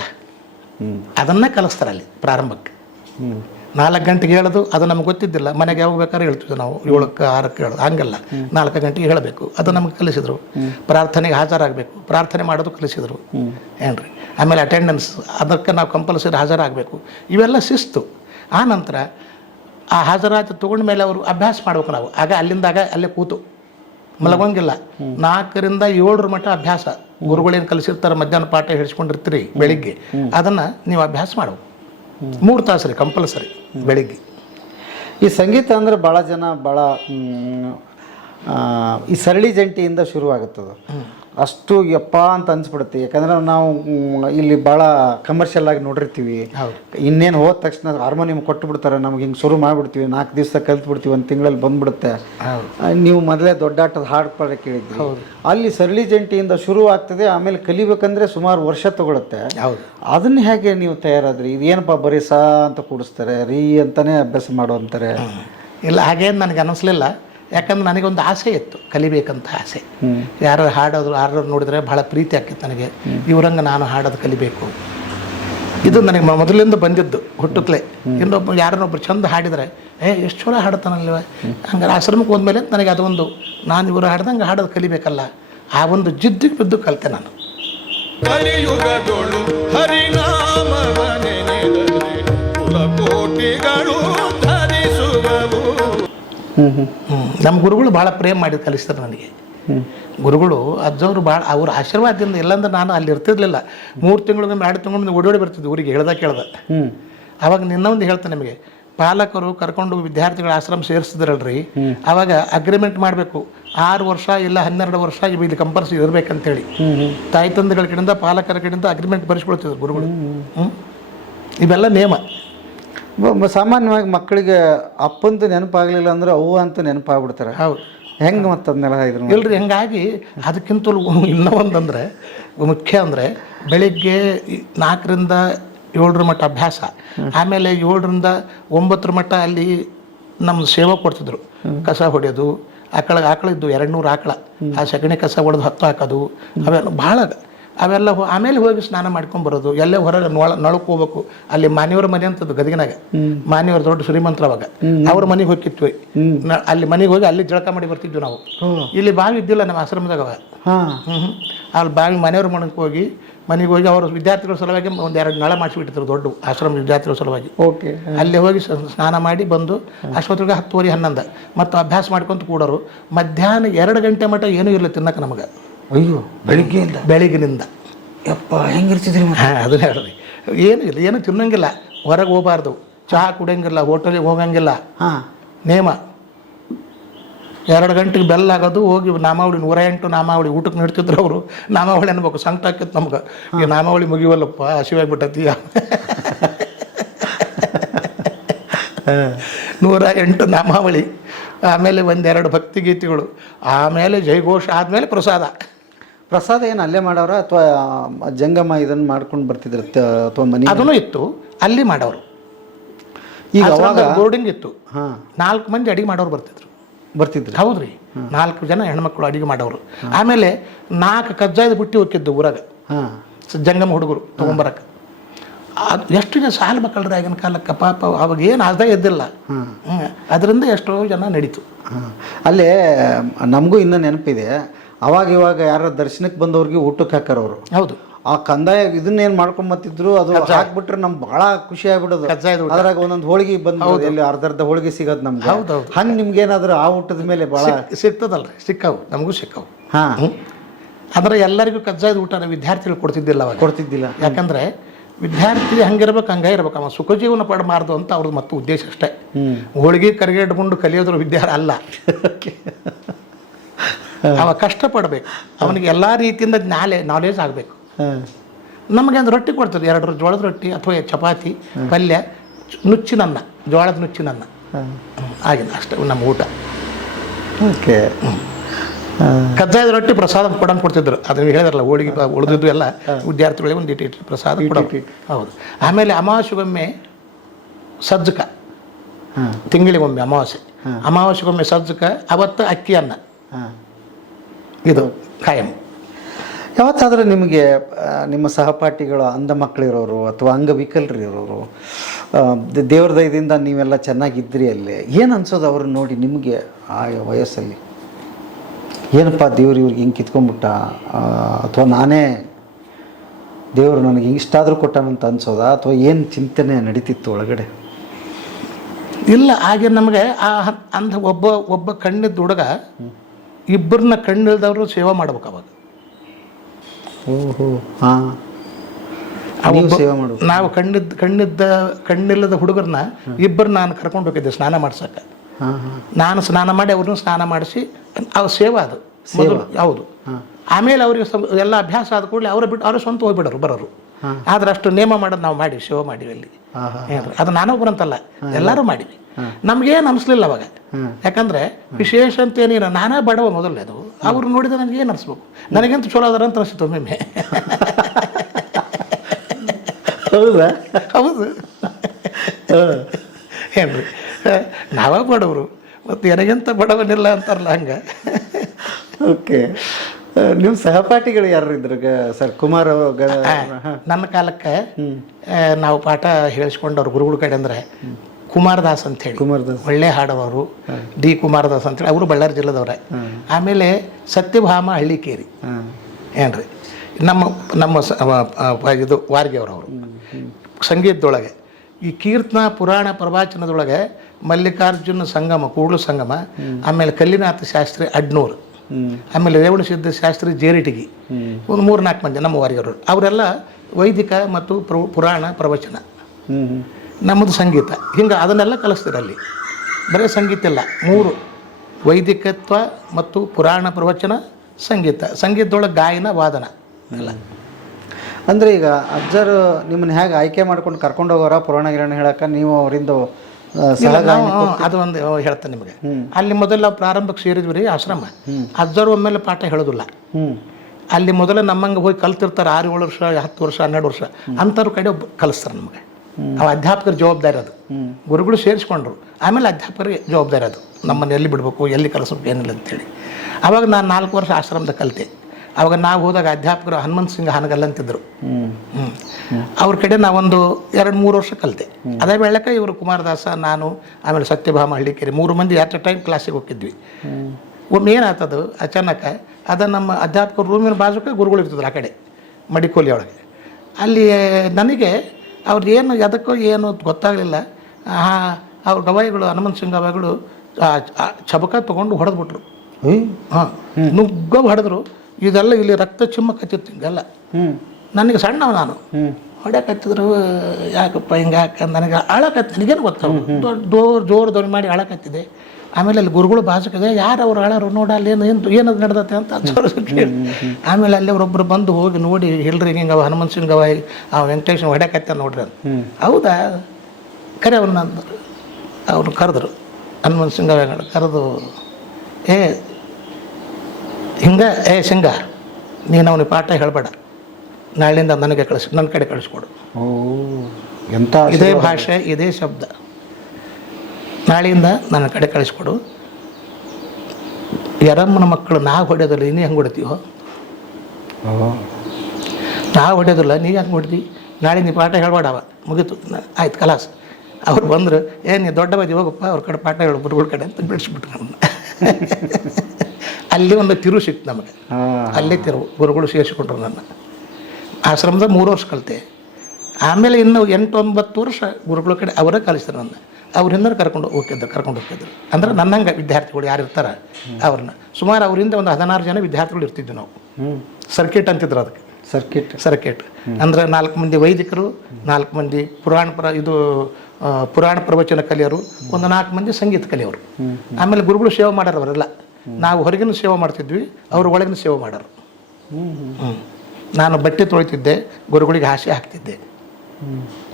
ಹ್ಞೂ ಅದನ್ನೇ ಕಲಿಸ್ತಾರಲ್ಲಿ ಪ್ರಾರಂಭಕ್ಕೆ. ಹ್ಮ್. ನಾಲ್ಕು ಗಂಟೆಗೆ ಹೇಳೋದು, ಅದು ನಮ್ಗೆ ಗೊತ್ತಿದ್ದಿಲ್ಲ. ಮನೆಗೆ ಯಾವಾಗ ಬೇಕಾದ್ರೆ ಹೇಳ್ತಿದ್ವಿ ನಾವು. ಏಳಕ್ಕೆ, ಆರಕ್ಕೆ ಹೇಳೋದು. ಹಂಗಲ್ಲ. ನಾಲ್ಕು ಗಂಟೆಗೆ ಹೇಳಬೇಕು. ಅದು ನಮ್ಗೆ ಕಲಿಸಿದ್ರು. ಪ್ರಾರ್ಥನೆಗೆ ಹಾಜರಾಗಬೇಕು. ಪ್ರಾರ್ಥನೆ ಮಾಡೋದು ಕಲಿಸಿದರು. ಏನ್ರಿ? ಆಮೇಲೆ ಅಟೆಂಡೆನ್ಸ್ ಅದಕ್ಕೆ ನಾವು ಕಂಪಲ್ಸರಿ ಹಾಜರಾಗಬೇಕು. ಇವೆಲ್ಲ ಶಿಸ್ತು. ಆ ನಂತರ ಆ ಹಾಜರಾತಿ ತೊಗೊಂಡ ಮೇಲೆ ಅವರು ಅಭ್ಯಾಸ ಮಾಡ್ಬೇಕು ನಾವು. ಆಗ ಅಲ್ಲಿಂದಾಗ ಅಲ್ಲೇ ಕೂತು. ಮಲಗೋಂಗಿಲ್ಲ. ನಾಲ್ಕರಿಂದ ಏಳರ ಮಟ್ಟ ಅಭ್ಯಾಸ. ಗುರುಗಳೇನು ಕಲಿಸಿರ್ತಾರೆ, ಮಧ್ಯಾಹ್ನ ಪಾಠ ಹೇಳಿಸ್ಕೊಂಡಿರ್ತೀರಿ ಬೆಳಿಗ್ಗೆ. ಅದನ್ನು ನೀವು ಅಭ್ಯಾಸ ಮಾಡಬೇಕು. ಮೂರು ತಾಸು ರೀ, ಕಂಪಲ್ಸರಿ, ಬೆಳಿಗ್ಗೆ. ಈ ಸಂಗೀತ ಅಂದರೆ ಭಾಳ ಜನ ಭಾಳ ಈ ಸರಳಿ ಜಂಟಿಯಿಂದ ಶುರುವಾಗುತ್ತದು. ಅಷ್ಟು ಯಪ್ಪ ಅಂತ ಅನ್ಸ್ಬಿಡುತ್ತೆ. ಯಾಕಂದ್ರೆ ನಾವು ಇಲ್ಲಿ ಭಾಳ ಕಮರ್ಷಿಯಲ್ ಆಗಿ ನೋಡಿರ್ತೀವಿ. ಇನ್ನೇನು ಹೋದ ತಕ್ಷಣ ಹಾರ್ಮೋನಿಯಂ ಕೊಟ್ಟು ಬಿಡ್ತಾರೆ ನಮ್ಗೆ ಹಿಂಗೆ ಶುರು ಮಾಡಿಬಿಡ್ತೀವಿ ನಾಲ್ಕು ದಿವಸ ಕಲ್ತು ಬಿಡ್ತೀವಿ ಒಂದು ತಿಂಗಳಲ್ಲಿ ಬಂದ್ಬಿಡುತ್ತೆ. ನೀವು ಮೊದಲೇ ದೊಡ್ಡಾಟದ ಹಾಡು ಪಾಡ ಕೇಳಿದ್ವಿ. ಅಲ್ಲಿ ಸರಳಿ ಜಂಟಿಯಿಂದ ಶುರು ಆಗ್ತದೆ ಆಮೇಲೆ ಕಲಿಬೇಕಂದ್ರೆ ಸುಮಾರು ವರ್ಷ ತಗೊಳುತ್ತೆ. ಅದನ್ನ ಹೇಗೆ ನೀವು ತಯಾರಾದ್ರಿ? ಇದೇನಪ್ಪ ಬರೀ ಸಾ ಅಂತ ಕೂಡಿಸ್ತಾರೆ ರೀ ಅಂತಾನೆ ಅಭ್ಯಾಸ ಮಾಡು ಅಂತಾರೆ. ಇಲ್ಲ ಹಾಗೇನು ನನಗೆ ಅನ್ನಿಸ್ಲಿಲ್ಲ ಯಾಕಂದ್ರೆ ನನಗೊಂದು ಆಸೆ ಇತ್ತು ಕಲಿಬೇಕಂತ ಆಸೆ. ಯಾರು ಹಾಡೋದು ಹಾಡೋರು ನೋಡಿದ್ರೆ ಭಾಳ ಪ್ರೀತಿ ಆಕಿತ್ತು ನನಗೆ. ಇವ್ರಂಗೆ ನಾನು ಹಾಡೋದು ಕಲಿಬೇಕು. ಇದು ನನಗೆ ಮ- ಮೊದಲಿಂದ ಬಂದಿದ್ದು ಹುಟ್ಟುತ್ತಲೇ. ಇನ್ನೊಬ್ಬ ಯಾರನ್ನೊಬ್ರು ಚಂದ ಹಾಡಿದರೆ ಏ ಎಷ್ಟು ಚಲೋ ಹಾಡ್ತಾನಲ್ವ? ಹಂಗಾರೆ ಆಶ್ರಮಕ್ಕೆ ಹೋದ್ಮೇಲೆ ನನಗೆ ಅದೊಂದು ನಾನು ಇವರು ಹಾಡ್ದಂಗೆ ಹಾಡೋದು ಕಲಿಬೇಕಲ್ಲ. ಆ ಒಂದು ಜಿದ್ದಿಗೆ ಬಿದ್ದು ಕಲಿತೆ ನಾನು. ಕಲಿಯುಗದೊಳು ನಮ್ಮ ಗುರುಗಳು ಭಾಳ ಪ್ರೇಮ ಮಾಡಿ ಕಲಿಸ್ತಾರೆ ನನಗೆ. ಗುರುಗಳು ಅಜ್ಜವರು ಭಾಳ ಅವ್ರ ಆಶೀರ್ವಾದದಿಂದ ಇಲ್ಲಾಂದ್ರೆ ನಾನು ಅಲ್ಲಿ ಇರ್ತಿರ್ಲಿಲ್ಲ. ಮೂರು ತಿಂಗಳಿಂದ ಎರಡು ತಿಂಗಳಿಂದ ಓಡೋಡಿ ಬರ್ತಿದ್ದೆ ಊರಿಗೆ ಹೇಳ್ದ ಕೇಳ್ದ. ಅವಾಗ ನಿನ್ನೊಂದು ಹೇಳ್ತೇನೆ ನಿಮಗೆ ಪಾಲಕರು ಕರ್ಕೊಂಡು ವಿದ್ಯಾರ್ಥಿಗಳ ಆಶ್ರಮ ಸೇರಿಸಿದ್ರಲ್ರಿ? ಅವಾಗ ಅಗ್ರಿಮೆಂಟ್ ಮಾಡಬೇಕು. ಆರು ವರ್ಷ ಇಲ್ಲ ಹನ್ನೆರಡು ವರ್ಷ ಇಲ್ಲಿ ಕಂಪಲ್ಸರಿ ಇರಬೇಕಂತೇಳಿ. ತಾಯಿ ತಂದೆಗಳ ಕಡೆಯಿಂದ ಪಾಲಕರ ಕಡೆಯಿಂದ ಅಗ್ರಿಮೆಂಟ್ ಬರೆಸ್ಕೊಳ್ತಿದ್ರು ಗುರುಗಳು. ಹ್ಞೂ ಇವೆಲ್ಲ ನಿಯಮ. ಸಾಮಾನ್ಯವಾಗಿ ಮಕ್ಕಳಿಗೆ ಅಪ್ಪಂತ ನೆನಪಾಗಲಿಲ್ಲ ಅಂದ್ರೆ ಅವ್ವ ಅಂತ ನೆನಪಾಗ್ಬಿಡ್ತಾರೆ. ಹೌದು. ಹೆಂಗೆ ಮತ್ತೆ ಅದನ್ನೆಲ್ಲ ಇದ್ರು ಇಲ್ರಿ ಹಂಗಾಗಿ ಅದಕ್ಕಿಂತಲೂ ಇನ್ನೂ ಒಂದಂದ್ರೆ ಮುಖ್ಯ ಅಂದರೆ ಬೆಳಿಗ್ಗೆ ನಾಲ್ಕರಿಂದ ಏಳರ ಮಟ್ಟ ಅಭ್ಯಾಸ. ಆಮೇಲೆ ಏಳರಿಂದ ಒಂಬತ್ತರ ಮಟ್ಟ ಅಲ್ಲಿ ನಮ್ಮ ಸೇವೆ ಕೊಡ್ತಿದ್ರು. ಕಸ ಹೊಡೆಯೋದು ಆಕಳ ಆಕಳ ಇದ್ದು ಎರಡು ನೂರು ಆಕಳ ಆ ಸಗಣಿ ಕಸ ಹೊಡೆದು ಹತ್ತು ಹಾಕೋದು ಅವೆಲ್ಲ ಭಾಳ ಅವೆಲ್ಲ ಹೋ- ಆಮೇಲೆ ಹೋಗಿ ಸ್ನಾನ ಮಾಡ್ಕೊಂಡ್ ಬರೋದು. ಎಲ್ಲೇ ಹೊರಗೆ ನೊಳ ನಳಕ್ಕೆ ಹೋಗ್ಬೇಕು ಅಲ್ಲಿ ಮಾನಿಯವ್ರ ಮನೆ ಅಂತದ್ದು ಗದಗಿನಾಗ. ಮಾನಿಯವ್ರ ದೊಡ್ಡ ಶ್ರೀಮಂತರ ಅವಾಗ. ಅವ್ರ ಮನೆಗೆ ಹೋಗಿತ್ವಿ ಅಲ್ಲಿ ಮನೆಗೆ ಹೋಗಿ ಅಲ್ಲಿ ಜಳಕ ಮಾಡಿ ಬರ್ತಿದ್ವಿ ನಾವು. ಇಲ್ಲಿ ಬಾವಿ ಇದ್ದಿಲ್ಲ ನಮ್ಮ ಆಶ್ರಮದಾಗ ಅವಾಗ. ಹಾಂ. ಹ್ಮ್ ಅಲ್ಲಿ ಬಾವಿ ಮನೆಯವ್ರ ಮನೆಗೆ ಹೋಗಿ ಮನೆಗೆ ಹೋಗಿ ಅವ್ರ ವಿದ್ಯಾರ್ಥಿಗಳ ಸಲುವಾಗಿ ಒಂದು ಎರಡು ನಳ ಮಾಡಿಸಿಬಿಟ್ಟಿದ್ರು ದೊಡ್ಡ ಆಶ್ರಮ ವಿದ್ಯಾರ್ಥಿಗಳ ಸಲುವಾಗಿ. ಓಕೆ. ಅಲ್ಲಿ ಹೋಗಿ ಸ್ನಾನ ಮಾಡಿ ಬಂದು ಆಸ್ಪತ್ರೆಗೆ ಹತ್ತುವರೆ ಹನ್ನೊಂದು. ಮತ್ತು ಅಭ್ಯಾಸ ಮಾಡ್ಕೊಂತ ಕೂಡೋರು. ಮಧ್ಯಾಹ್ನ ಎರಡು ಗಂಟೆ ಮಟ್ಟ ಏನೂ ಇರಲಿಲ್ಲ ತಿನ್ನಕ್ಕೆ ನಮಗೆ. ಅಯ್ಯೋ ಬೆಳಿಗ್ಗೆಯಿಂದ? ಬೆಳಗಿನಿಂದ ಯಪ್ಪ ಹೆಂಗಿರ್ತಿದ್ರಿ ಮತ್ತೆ? ಹಾಂ ಅದನ್ನ ಹೇಳ್ರಿ. ಏನೂ ಇಲ್ಲ ಏನು ತಿನ್ನಂಗಿಲ್ಲ. ಹೊರಗೆ ಹೋಗಬಾರ್ದು. ಚಹಾ ಕುಡಿಯಂಗಿಲ್ಲ ಹೋಟೆಲಿಗೆ ಹೋಗಂಗಿಲ್ಲ. ಹಾಂ. ನೇಮ. ಎರಡು ಗಂಟೆಗೆ ಬೆಲ್ಲ ಆಗೋದು ಹೋಗಿ ನಾಮಾವಳಿ ನೂರ ಎಂಟು ನಾಮಾವಳಿ ಊಟಕ್ಕೆ ನೀಡ್ತಿದ್ರು ಅವರು. ನಾಮಾವಳಿ ಅನ್ಬೇಕು ಸಂಕಟ ಆಕಿತ್ತು ನಮ್ಗೆ. ಈ ನಾಮಾವಳಿ ಮುಗಿವಲ್ಲಪ್ಪ ಹಸಿವಾಗ್ಬಿಟ್ಟತಿ. [LAUGHS] ನೂರ ಎಂಟು ನಾಮಾವಳಿ. ಆಮೇಲೆ ಒಂದೆರಡು ಭಕ್ತಿ ಗೀತೆಗಳು. ಆಮೇಲೆ ಜೈಘೋಷ ಆದಮೇಲೆ ಪ್ರಸಾದ. ಪ್ರಸಾದ ಏನು ಅಲ್ಲೇ ಮಾಡೋರ ಅಥವಾ ಜಂಗಮ ಇದನ್ನು ಮಾಡ್ಕೊಂಡು ಬರ್ತಿದ್ರು ಅಥವಾ ಮನೆ ಅದನ್ನು ಇತ್ತು ಅಲ್ಲಿ ಮಾಡೋರು. ಈಗ ಅವಾಗ ಬೋರ್ಡಿಂಗ್ ಇತ್ತು. ಹಾಂ. ನಾಲ್ಕು ಮಂದಿ ಅಡಿಗೆ ಮಾಡೋರು ಬರ್ತಿದ್ರು. ಬರ್ತಿದ್ರು. ಹೌದ್ರಿ. ನಾಲ್ಕು ಜನ ಹೆಣ್ಮಕ್ಳು ಅಡಿಗೆ ಮಾಡೋರು. ಆಮೇಲೆ ನಾಲ್ಕು ಕಜ್ಜಾಯದ ಬುಟ್ಟಿ ಹೋಗಿದ್ದು ಊರಾಗ. ಹಾಂ. ಜಂಗಮ ಹುಡುಗರು ತೊಗೊಂಬರಕ್ಕೆ ಅದು ಎಷ್ಟು ಜನ ಸಾಲ ಮಕ್ಕಳ್ರಿ ಆಗಿನ ಕಾಲಕ್ಕೆ ಪಾಪ ಅವಾಗ ಏನು ಆದಾಯ ಇದ್ದಿಲ್ಲ. ಅದರಿಂದ ಎಷ್ಟೋ ಜನ ನಡೀತು. ಹಾಂ. ಅಲ್ಲೇ ನಮಗೂ ಇನ್ನೂ ನೆನಪಿದೆ. ಅವಾಗ ಇವಾಗ ಯಾರ ದರ್ಶನಕ್ಕೆ ಬಂದವ್ರಿಗೆ ಊಟಕ್ಕೆ ಹಾಕಾರ ಅವರು. ಹೌದು. ಆ ಕಂದಾಯ ಇದನ್ನೇನು ಮಾಡ್ಕೊಂಡ್ ಬರ್ತಿದ್ರು ಅದು ಹಾಕ್ಬಿಟ್ರೆ ನಮ್ಗೆ ಬಹಳ ಖುಷಿ ಆಗ್ಬಿಡೋದು. ಅದ್ರಾಗ ಒಂದೊಂದು ಹೋಳಿಗೆ ಬಂದು ಎಲ್ಲಿ ಅರ್ಧ ಅರ್ಧ ಹೋಳಿಗೆ ಸಿಗೋದು ನಮ್ಗೆ. ಹಂಗ್ ಹಂಗೆ ನಿಮ್ಗೇನಾದ್ರೂ ಆ ಊಟದ ಮೇಲೆ ಭಾಳ ಸಿಕ್- ಸಿಗ್ತದಲ್ರಿ ಸಿಕ್ಕವು ನಮಗೂ ಸಿಕ್ಕವು. ಹಾಂ. ಅಂದ್ರೆ ಎಲ್ಲರಿಗೂ ಕಜ್ಜಾಯದ ಊಟನ ವಿದ್ಯಾರ್ಥಿಗಳು ಕೊಡ್ತಿದ್ದಿಲ್ಲ ಅವಾಗ. ಕೊಡ್ತಿದ್ದಿಲ್ಲ. ಯಾಕಂದ್ರೆ ವಿದ್ಯಾರ್ಥಿ ಹಂಗಿರ್ಬೇಕು ಹಂಗೆ ಇರ್ಬೇಕು ಅವ. ಸುಖ ಜೀವನ ಪಡಬಾರ್ದು ಅಂತ ಅವ್ರದ್ದು ಮತ್ತು ಉದ್ದೇಶ ಅಷ್ಟೇ. ಹೋಳಿಗೆ ಕರಿಗೆ ಇಟ್ಕೊಂಡು ಕಲಿಯೋದ್ರ ವಿದ್ಯಾರ ಅಲ್ಲ. [LAUGHS] ಅವ ಕಷ್ಟಪಡಬೇಕು. ಅವನಿಗೆ ಎಲ್ಲ ರೀತಿಯಿಂದ ಜ್ಞಾಲೆ ನಾಲೆಜ್ ಆಗಬೇಕು. ನಮ್ಗೆ ಒಂದು ರೊಟ್ಟಿ ಕೊಡ್ತಾರೆ ಎರಡು ಜೋಳದ ರೊಟ್ಟಿ ಅಥವಾ ಚಪಾತಿ ಪಲ್ಯ ನುಚ್ಚಿನನ್ನ ಜೋಳದ ನುಚ್ಚಿನನ್ನ. ಆಗಿಲ್ಲ ಅಷ್ಟೇ ನಮ್ಮ ಊಟ. ಓಕೆ. ಕಜ್ಜಾಯದ ರೊಟ್ಟಿ ಪ್ರಸಾದ ಕೊಡಂಗೆ ಕೊಡ್ತಿದ್ರು. ಅದ್ರ ಹೇಳಿದ್ರಲ್ಲ ಹೋಳಿಗೆ ಉಳಿದಿದ್ದು ಎಲ್ಲ ವಿದ್ಯಾರ್ಥಿಗಳಿಗೆ ಒಂದು ಇಟ್ಟು ಇಟ್ಟು ಪ್ರಸಾದ ಕೊಡೋರು ಹೌದು. ಆಮೇಲೆ ಅಮಾವಾಸ್ಯೆಗೊಮ್ಮೆ ಸಜ್ಜಕ. ತಿಂಗಳಿಗೊಮ್ಮೆ ಅಮಾವಾಸ್ಯೆ. ಅಮಾವಾಸ್ಯೆಗೊಮ್ಮೆ ಸಜ್ಜಕ ಅವತ್ತು ಅಕ್ಕಿ ಅನ್ನ. ಇದು ಖಾಯಂ. ಯಾವತ್ತಾದರೂ ನಿಮಗೆ ನಿಮ್ಮ ಸಹಪಾಠಿಗಳು ಅಂಧ ಮಕ್ಕಳಿರೋರು ಅಥವಾ ಅಂಗವಿಕಲರು ಇರೋರು ದೇವ್ರ ದಯದಿಂದ ನೀವೆಲ್ಲ ಚೆನ್ನಾಗಿದ್ರಿ ಅಲ್ಲಿ ಏನು ಅನ್ಸೋದು ಅವ್ರನ್ನ ನೋಡಿ ನಿಮಗೆ ಆ ವಯಸ್ಸಲ್ಲಿ? ಏನಪ್ಪ ದೇವ್ರು ಇವ್ರಿಗೆ ಹಿಂಗೆ ಕಿತ್ಕೊಂಡ್ಬಿಟ್ಟ? ಅಥವಾ ನಾನೇ ದೇವರು ನನಗೆ ಇಷ್ಟಾದರೂ ಕೊಟ್ಟಾನಂತ ಅನ್ಸೋದಾ? ಅಥವಾ ಏನು ಚಿಂತನೆ ನಡೀತಿತ್ತು ಒಳಗಡೆ? ಇಲ್ಲ ಹಾಗೆ ನಮಗೆ ಆ ಅಂಧ ಒಬ್ಬ ಒಬ್ಬ ಕಣ್ಣಿದ್ದ ಹುಡುಗ ಇಬ್ಬರನ್ನ ಕಣ್ಣಿಲ್ದವರು ಸೇವೆ ಮಾಡ್ಬೇಕು ಅವಾಗ. ಓಹೋ ಹಾಂ. ಆ ಸೇವೆ ಮಾಡು ನಾವು ಕಣ್ಣಿದ್ದ ಕಣ್ಣಿದ್ದ ಕಣ್ಣಿಲ್ಲದ ಹುಡುಗರನ್ನ ಇಬ್ಬರು ನಾನು ಕರ್ಕೊಂಡು ಹೋಗಿದ್ದೆ ಸ್ನಾನ ಮಾಡ್ಸಕ್ಕೆ. ನಾನು ಸ್ನಾನ ಮಾಡಿ ಅವ್ರನ್ನ ಸ್ನಾನ ಮಾಡಿಸಿ ಅವ್ರ ಸೇವಾ ಅದು. ಮೊದಲು ಹೌದು. ಆಮೇಲೆ ಅವ್ರಿಗೆ ಎಲ್ಲ ಅಭ್ಯಾಸ ಆದ ಕೂಡಲೇ ಅವರು ಬಿಟ್ಟು ಅವ್ರು ಸ್ವಂತ ಹೋಗ್ಬಿಡೋರು ಬರೋರು. ಆದ್ರೆ ಅಷ್ಟು ನೇಮ ಮಾಡೋದು ನಾವು ಮಾಡಿ ಸೇವೆ ಮಾಡಿವಿ ಅಲ್ಲಿ? ಅದು ನಾನೊಬ್ಬರಂತಲ್ಲ ಎಲ್ಲರೂ ಮಾಡಿವಿ. ನಮ್ಗೇನು ಅನಿಸ್ಲಿಲ್ಲ ಅವಾಗ. ಯಾಕಂದ್ರೆ ವಿಶೇಷ ಅಂತ ಏನಿಲ್ಲ ನಾನೇ ಬಡವ ಮೊದಲನೇದು ಅದು. ಅವ್ರು ನೋಡಿದ್ರೆ ನನಗೆ ಏನು ಅನಿಸ್ಬೇಕು? ನನಗಂತೂ ಚಲೋ ಅದಾರ ಅಂತ ಅನಿಸ್ತು ಒಮ್ಮೆ ಹೌದಾ? ಹೌದು. ಏನ್ರಿ ನಾವೇ ಬಡವರು ಮತ್ತು ನನಗೆಂತ ಬಡವನಿಲ್ಲ ಅಂತಾರಲ್ಲ ಹಂಗೆ. ಓಕೆ. ನಿಮ್ಮ ಸಹಪಾಠಿಗಳು ಯಾರು ಇದ್ರ ಸರ್ ಕುಮಾರ್ ನನ್ನ ಕಾಲಕ್ಕೆ ನಾವು ಪಾಠ ಹೇಳಿಸ್ಕೊಂಡವ್ರು ಗುರುಗಳ ಕಡೆ ಅಂದರೆ ಕುಮಾರದಾಸ್ ಅಂತ ಹೇಳಿ. ಕುಮಾರದಾಸ್. ಒಳ್ಳೆ ಹಾಡವರು. ಡಿ ಕುಮಾರದಾಸ್ ಅಂತೇಳಿ ಅವರು ಬಳ್ಳಾರಿ ಜಿಲ್ಲೆದವ್ರೆ. ಆಮೇಲೆ ಸತ್ಯಭಾಮ ಹಳ್ಳಿಕೇರಿ. ಏನ್ರಿ? ನಮ್ಮ ನಮ್ಮ ಇದು ವಾರ್ಗೆಯವರವರು. ಸಂಗೀತದೊಳಗೆ. ಈ ಕೀರ್ತನ ಪುರಾಣ ಪ್ರವಚನದೊಳಗೆ ಮಲ್ಲಿಕಾರ್ಜುನ ಸಂಗಮ ಕೂಡಲು ಸಂಗಮ ಆಮೇಲೆ ಕಲ್ಲಿನಾಥ ಶಾಸ್ತ್ರಿ ಅಡ್ನೂರು. ಆಮೇಲೆ ರೇವಣ ಸಿದ್ಧ ಶಾಸ್ತ್ರಿ ಜೇರಿಟಿಗಿ. ಒಂದು ಮೂರು ನಾಲ್ಕು ಮಂದಿ ನಮ್ಮ ವಾರಿಯವರು ಅವರೆಲ್ಲ ವೈದಿಕ ಮತ್ತು ಪ್ರ- ಪುರಾಣ ಪ್ರವಚನ. ನಮ್ಮದು ಸಂಗೀತ. ಹಿಂಗೆ ಅದನ್ನೆಲ್ಲ ಕಲಿಸ್ತೀರ ಅಲ್ಲಿ. ಬರೀ ಸಂಗೀತ ಇಲ್ಲ ಮೂರು. ವೈದಿಕತ್ವ ಮತ್ತು ಪುರಾಣ ಪ್ರವಚನ ಸಂಗೀತ. ಸಂಗೀತದೊಳಗೆ ಗಾಯನ ವಾದನ ಎಲ್ಲ. ಅಂದರೆ ಈಗ ಅಜ್ಜರ್ ನಿಮ್ಮನ್ನ ಹೇಗೆ ಆಯ್ಕೆ ಮಾಡ್ಕೊಂಡು ಕರ್ಕೊಂಡು ಹೋಗೋರ? ಪುರಾಣ ಗಿರಣ ಹೇಳಕ್ಕೆ ನೀವು ಅವರಿಂದ ಅದು ಒಂದು ಹೇಳ್ತೇನೆ ನಿಮಗೆ. ಅಲ್ಲಿ ಮೊದಲು ನಾವು ಪ್ರಾರಂಭಕ್ಕೆ ಸೇರಿದ್ವಿ ರೀ ಆಶ್ರಮ. ಅಜ್ಜರು ಒಮ್ಮೆಲೆ ಪಾಠ ಹೇಳೋದಿಲ್ಲ. ಅಲ್ಲಿ ಮೊದಲು ನಮ್ಮಂಗೆ ಹೋಗಿ ಕಲ್ತಿರ್ತಾರೆ ಆರು ಏಳು ವರ್ಷ ಹತ್ತು ವರ್ಷ ಹನ್ನೆರಡು ವರ್ಷ. ಅಂಥವ್ರ ಕಡೆ ಕಲಿಸ್ತಾರೆ ನಮಗೆ. ಅವ ಅಧ್ಯಾಪಕರ ಜವಾಬ್ದಾರಿ ಅದು. ಗುರುಗಳು ಸೇರಿಸ್ಕೊಂಡ್ರು. ಆಮೇಲೆ ಅಧ್ಯಾಪಕರಿಗೆ ಜವಾಬ್ದಾರಿ ಅದು. ನಮ್ಮನ್ನು ಎಲ್ಲಿ ಬಿಡಬೇಕು ಎಲ್ಲಿ ಕಲಿಸ್ಬೇಕು ಏನಿಲ್ಲ ಅಂತೇಳಿ ಅವಾಗ ನಾನು ನಾಲ್ಕು ವರ್ಷ ಆಶ್ರಮದ ಕಲಿತೆ. ಅವಾಗ ನಾವು ಹೋದಾಗ ಅಧ್ಯಾಪಕರು ಹನುಮಂತ್ ಸಿಂಗ್ ಹಾನಗಲ್ ಅಂತಿದ್ರು. ಹ್ಮ್. ಅವ್ರ ಕಡೆ ನಾವೊಂದು ಎರಡು ಮೂರು ವರ್ಷ ಕಲಿತೆ. ಅದೇ ಬೆಳಕ ಇವರು ಕುಮಾರದಾಸ ನಾನು ಆಮೇಲೆ ಸತ್ಯಭಾಮ ಹಳ್ಳಿಕೆರೆ ಮೂರು ಮಂದಿ ಅಟ್ ಅ ಟೈಮ್ ಕ್ಲಾಸಿಗೆ ಹೋಗಿದ್ವಿ. ಒಮ್ಮೆ ಏನಾಗ್ತದು ಅಚಾನಕ ಅದ ನಮ್ಮ ಅಧ್ಯಾಪಕರು ರೂಮಿನ ಬಾಜುಕ ಗುರುಗಳು ಇರ್ತಿದ್ರು ಆ ಕಡೆ ಮಡಿಕೋಲಿ ಒಳಗೆ. ಅಲ್ಲಿ ನನಗೆ ಅವ್ರು ಏನು ಎದಕ್ಕೋ ಏನು ಗೊತ್ತಾಗಲಿಲ್ಲ. ಅವ್ರ ಗವಾಯಿಗಳು ಹನುಮಂತ್ ಸಿಂಗ್ ಗವಾಯಿಗಳು ಚಬಕ ತೊಗೊಂಡು ಹೊಡೆದ್ಬಿಟ್ರು. ಹಾಂ ನುಗ್ಗ ಹೊಡೆದ್ರು. ಇದೆಲ್ಲ ಇಲ್ಲಿ ರಕ್ತ ಚಿಮ್ಮಕತ್ತಿತ್ತು ಹಿಂಗೆಲ್ಲ. ನನಗೆ ಸಣ್ಣವ ನಾನು. ಹೊಡೆಯಕತ್ತಿದ್ರು ಹೊಡ್ಯಾಕತ್ತಿದ್ರು ಯಾಕಪ್ಪ ಹಿಂಗೆ ಯಾಕೆ ನನಗೆ ಅಳಕತ್ತಿ ನನಗೇನು ಗೊತ್ತಾಗ ದೊಡ್ಡ ಜೋರು ಜೋರು ಧ್ವನಿ ಮಾಡಿ ಅಳಕತ್ತಿದೆ ಆಮೇಲೆ ಅಲ್ಲಿ ಗುರುಗಳು ಭಾಷೆ ಯಾರು ಅವ್ರು ಹೇಳೋರು ನೋಡ ಅಲ್ಲಿ ಏನು ಏನು ಏನದು ನಡೆದತ್ತೆ ಅಂತ ಕೇಳಿ. ಆಮೇಲೆ ಅಲ್ಲಿ ಅವರೊಬ್ಬರು ಬಂದು ಹೋಗಿ ನೋಡಿ ಹೇಳ್ರಿ ಹಿಂಗೆ ಅವ ಹನುಮಂತ್ ಸಿಂಗ್ ಅವ ಆ ವೆಂಕಟೇಶ್ ಹೊಡ್ಯಾಕತ್ತ ನೋಡ್ರಿ ಅಂತ. ಹೌದಾ? ಕರೆ ಅವ್ರನ್ನ ಅಂದರು. ಅವ್ರು ಕರೆದ್ರು. ಹನುಮಂತ್ ಸಿಂಗ್ ಅವ ಕರೆದು ಏ ಹಿಂಗ ಏ ಸಿಂಗ ನೀನು ಅವನಿಗೆ ಪಾಠ ಹೇಳಬೇಡ. ನಾಳಿಂದ ನನಗೆ ಕಳಿಸಿ ನನ್ನ ಕಡೆ ಕಳಿಸ್ಕೊಡು. ಎಂತ ಇದೇ ಭಾಷೆ ಇದೇ ಶಬ್ದ. ನಾಳೆಯಿಂದ ನನ್ನ ಕಡೆ ಕಳಿಸ್ಕೊಡು. ಯರಮ್ಮನ ಮಕ್ಕಳು ನಾ ಹೊಡೆಯೋದಿಲ್ಲ ನೀನು ಹೆಂಗೆ ಹೊಡಿತೀವೋ ನಾ ನಾವು ಹೊಡೆಯೋದಿಲ್ಲ ನೀ ಹೆಂಗೆ ಹೊಡ್ದಿ? ನಾಳೆ ನೀ ಪಾಠ ಹೇಳ್ಬೇಡ ಅವ ಮುಗೀತು. ಆಯ್ತು ಕಲಾಸ್ ಅವ್ರು ಬಂದರು ಏ ನೀ ದೊಡ್ಡ ಬದಿ ಹೋಗಪ್ಪ ಅವ್ರ ಕಡೆ ಪಾಠ ಹೇಳು ಗುರುಗಳ ಕಡೆ ಅಂತ ಬಿಡಿಸ್ಬಿಟ್ರು ನಮ್ಮನ್ನ. ಅಲ್ಲಿ ಒಂದು ತಿರು ಸಿಕ್ತು ನಮಗೆ. ಅಲ್ಲೇ ತಿರುವು ಗುರುಗಳು ಸೇರಿಸಿಕೊಂಡ್ರು ನನ್ನ. ಆಶ್ರಮದ ಮೂರು ವರ್ಷ ಕಲಿತೆ. ಆಮೇಲೆ ಇನ್ನು ಎಂಟು ಒಂಬತ್ತು ವರ್ಷ ಗುರುಗಳ ಕಡೆ ಅವರೇ ಕಲಿಸ್ತಾರೆ ನನ್ನ. ಅವ್ರಿಂದ ಕರ್ಕೊಂಡು ಹೋಗ್ತಿದ್ರು ಕರ್ಕೊಂಡು ಹೋಗ್ತಿದ್ರು. ಅಂದ್ರೆ ನನ್ನಂಗೆ ವಿದ್ಯಾರ್ಥಿಗಳು ಯಾರು ಇರ್ತಾರೆ ಅವ್ರನ್ನ. ಸುಮಾರು ಅವರಿಂದ ಒಂದು ಹದಿನಾರು ಜನ ವಿದ್ಯಾರ್ಥಿಗಳು ಇರ್ತಿದ್ವಿ ನಾವು. ಸರ್ಕಿಟ್ ಅಂತಿದ್ರು ಅದಕ್ಕೆ. ಸರ್ಕಿಟ್. ಸರ್ಕಿಟ್. ಅಂದ್ರೆ ನಾಲ್ಕು ಮಂದಿ ವೈದಿಕರು ನಾಲ್ಕು ಮಂದಿ ಪುರಾಣ ಪ್ರ ಇದು ಪುರಾಣ ಪ್ರವಚನ ಕಲಿಯೋರು ಒಂದು ನಾಲ್ಕು ಮಂದಿ ಸಂಗೀತ ಕಲಿಯೋರು ಆಮೇಲೆ ಗುರುಗಳು ಸೇವೆ ಮಾಡ್ಯಾರ ಅವರೆಲ್ಲ. ನಾವು ಹೊರಗಿನ ಸೇವೆ ಮಾಡ್ತಿದ್ವಿ ಅವ್ರ ಒಳಗಿನ ಸೇವೆ ಮಾಡೋರು ಹ್ಞೂ ನಾನು ಬಟ್ಟೆ ತೊಳಿತಿದ್ದೆ ಗುರುಗಳಿಗೆ ಹಾಸಿ ಹಾಕ್ತಿದ್ದೆ.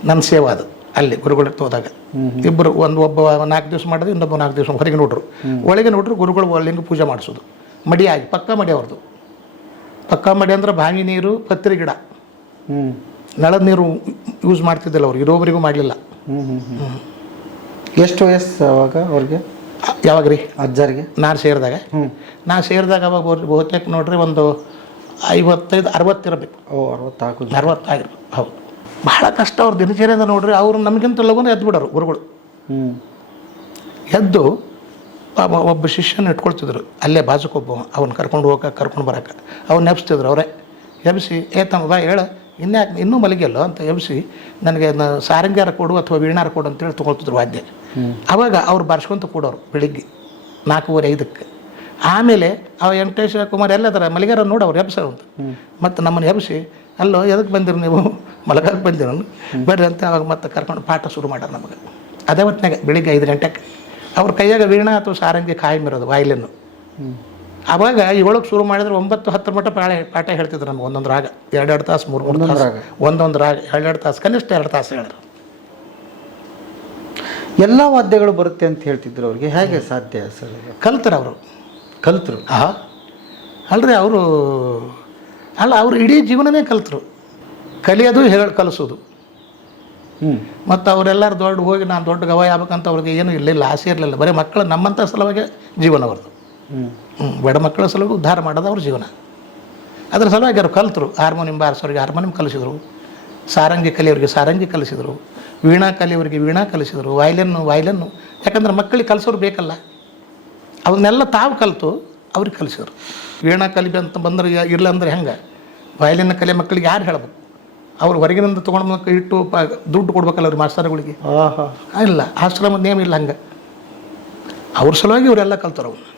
ನನ್ನ ಸೇವೆ ಅದು. ಅಲ್ಲಿ ಗುರುಗಳಿಗೆ ಹೋದಾಗ ಇಬ್ಬರು ಒಂದು ಒಬ್ಬ ನಾಲ್ಕು ದಿವಸ ಮಾಡೋದು ಇನ್ನೊಬ್ಬ ನಾಲ್ಕು ದಿವಸ ಹೊರಗೆ ನೋಡ್ರು. ಒಳಗೆ ನೋಡ್ರು ಗುರುಗಳು ಲಿಂಗ ಪೂಜೆ ಮಾಡಿಸೋದು. ಮಡಿಯಾಗಿ ಪಕ್ಕ ಮಡಿ ಅವ್ರದ್ದು. ಪಕ್ಕ ಮಡಿ ಅಂದ್ರೆ ಬಾವಿ ನೀರು ಪತ್ರಿ ಗಿಡ. ನಳದ ನೀರು ಯೂಸ್ ಮಾಡ್ತಿದ್ದಿಲ್ಲ ಅವ್ರು ಇರೋವರೆಗೂ ಮಾಡಲಿಲ್ಲ. ಎಷ್ಟು ವಯಸ್ಸು ಅವಾಗ ಅವ್ರಿಗೆ? ಯಾವಾಗ ರೀ? ಅಜ್ಜರಿಗೆ? ನಾನು ಸೇರಿದಾಗ. ನಾನು ಸೇರಿದಾಗ ಅವಾಗ ಬಹು- ಬಹುತೇಕ ನೋಡ್ರಿ ಒಂದು ಐವತ್ತೈದು ಅರವತ್ತಿರಬೇಕು ಓ ಅರವತ್ತಾಗ ಅರವತ್ತಾಗಿರ್ಬೇಕು ಹೌದು. ಬಹಳ ಕಷ್ಟ ಅವ್ರ ದಿನಚರ್ಯದ ನೋಡ್ರಿ ಅವರು ನಮಗಿಂತ ಲಗುನ ಎದ್ದು ಬಿಡೋರು ಗುರುಗಳು. ಎದ್ದು ಒಬ್ಬ ಶಿಷ್ಯನ ಇಟ್ಕೊಳ್ತಿದ್ರು ಅಲ್ಲೇ ಬಾಜುಕೊಬ್ಬ ಅವ್ನು ಕರ್ಕೊಂಡು ಹೋಗಕ್ಕೆ ಕರ್ಕೊಂಡು ಬರಕ್ಕೆ. ಅವ್ನು ನೆಪ್ಸ್ತಿದ್ರು ಅವರೇ ಎಬ್ಸಿ ಏ ತಮ್ಮ ಬಾ ಹೇಳ ಇನ್ಯಾಕೆ ಇನ್ನೂ ಮಲಗಿಯಲ್ಲೋ? ಅಂತ ಎಬ್ಸಿ ನನಗೆ ಸಾರಂಗ್ಯಾರ ಕೊಡು ಅಥವಾ ವೀಣಾರ ಕೊಡು ಅಂತೇಳಿ ತೊಗೊಳ್ತಿದ್ರು ವಾದ್ಯ. ಅವಾಗ ಅವ್ರು ಬರ್ಸ್ಕೊಂತ ಕೊಡೋರು ಬೆಳಿಗ್ಗೆ ನಾಲ್ಕೂವರೆ ಐದಕ್ಕೆ. ಆಮೇಲೆ ಅವ ವೆಂಕಟೇಶ ಕುಮಾರ್ ಎಲ್ಲದರ ಮಲಿಗಾರ ನೋಡಿ ಅವ್ರು ಎಬ್ಸರು ಅಂತ. ಮತ್ತು ನಮ್ಮನ್ನು ಎಬ್ಸಿ ಅಲ್ಲೋ ಎದಕ್ಕೆ ಬಂದಿರಿ ನೀವು? ಮಲಗಕ್ಕೆ ಬಂದಿರ ಬರ್ರಿ ಅಂತ ಅವಾಗ ಮತ್ತೆ ಕರ್ಕೊಂಡು ಪಾಠ ಶುರು ಮಾಡ್ಯಾರ ನಮಗೆ. ಅದೇ ಹೊತ್ತಿನಾಗ ಬೆಳಿಗ್ಗೆ ಐದು ಗಂಟೆಗೆ ಅವ್ರ ಕೈಯಾಗ ವೀಣಾ ಅಥವಾ ಸಾರಂಗಿ ಕಾಯಂ ಇರೋದು ವಾಯಿಲೆನ್ನು. ಅವಾಗ ಏಳಕ್ಕೆ ಶುರು ಮಾಡಿದ್ರೆ ಒಂಬತ್ತು ಹತ್ತರ ಮಟ್ಟ ಪಾಳೆ ಪಾಠ ಹೇಳ್ತಿದ್ರು ನಮ್ಗೆ ಒಂದೊಂದು ರಾಗ. ಎರಡೆರಡು ತಾಸು ಮೂರು ಮೂರು ತಾಸು. ಒಂದೊಂದು ರಾಗ. ಎರಡೆರಡು ತಾಸು ಕನಿಷ್ಠ ಎರಡು ತಾಸು ಹೇಳಿದ್ರು. ಎಲ್ಲ ವಾದ್ಯಗಳು ಬರುತ್ತೆ ಅಂತ ಹೇಳ್ತಿದ್ರು ಅವ್ರಿಗೆ. ಹೇಗೆ ಸಾಧ್ಯ ಸರ್? ಕಲ್ತರು ಅವರು. ಕಲ್ತರು? ಆ ಅಲ್ರಿ ಅವರು ಅಲ್ಲ ಅವರು ಇಡೀ ಜೀವನವೇ ಕಲಿತರು. ಕಲಿಯೋದು ಹೇಳಿ ಕಲಿಸೋದು. ಹ್ಞೂ ಮತ್ತು ಅವರೆಲ್ಲರೂ ದೊಡ್ಡ ಹೋಗಿ ನಾನು ದೊಡ್ಡ ಗವಾಯ ಆಗ್ಬೇಕಂತ ಅವ್ರಿಗೆ ಏನೂ ಇರಲಿಲ್ಲ ಆಸೆ ಇರಲಿಲ್ಲ. ಬರೀ ಮಕ್ಕಳು ನಮ್ಮಂಥ ಸಲುವಾಗಿ ಜೀವನ ಅವ್ರದ್ದು ಹ್ಞೂ ಬಡ ಮಕ್ಕಳ ಸಲುವಾಗಿ ಉದ್ಧಾರ ಮಾಡೋದು ಅವ್ರ ಜೀವನ. ಅದ್ರ ಸಲುವಾಗಿ ಅವ್ರು ಕಲಿತರು. ಹಾರ್ಮೋನಿಯಂ ಬಾರಿಸೋರಿಗೆ ಹಾರ್ಮೋನಿಯಂ ಕಲಿಸಿದರು. ಸಾರಂಗಿ ಕಲಿಯವರಿಗೆ ಸಾರಂಗಿ ಕಲಿಸಿದರು. ವೀಣಾ ಕಲಿಯವರಿಗೆ ವೀಣಾ ಕಲಿಸಿದರು. ವಾಯ್ಲನ್ನು ವಾಯ್ಲನ್ನು ಯಾಕಂದ್ರೆ ಮಕ್ಕಳಿಗೆ ಕಲಿಸೋರು ಬೇಕಲ್ಲ. ಅವನ್ನೆಲ್ಲ ತಾವು ಕಲಿತು ಅವ್ರಿಗೆ ಕಲಿಸಿದ್ರು. ವೀಣಾ ಕಲಿಬೆ ಅಂತ ಬಂದ್ರೆ ಇರಲಿ ಇಲ್ಲ ಅಂದ್ರೆ ಹೆಂಗೆ? ವಯಲಿನ ಕಲೆ ಮಕ್ಕಳಿಗೆ ಯಾರು ಹೇಳ್ಬೇಕು? ಅವ್ರು ಹೊರಗಿನಿಂದ ತೊಗೊಂಡು ಇಟ್ಟು ಪ ದುಡ್ಡು ಕೊಡ್ಬೇಕಲ್ಲ ಅವ್ರಿಗೆ ಮಾಸ್ತರ್ಗಳಿಗೆ ಆಹಾ. ಇಲ್ಲ ಆಶ್ರಮ ನೇಮ್ ಇಲ್ಲ ಹಂಗೆ. ಅವ್ರ ಸಲುವಾಗಿ ಇವರೆಲ್ಲ ಕಲ್ತಾರೆ ಅವ್ರು.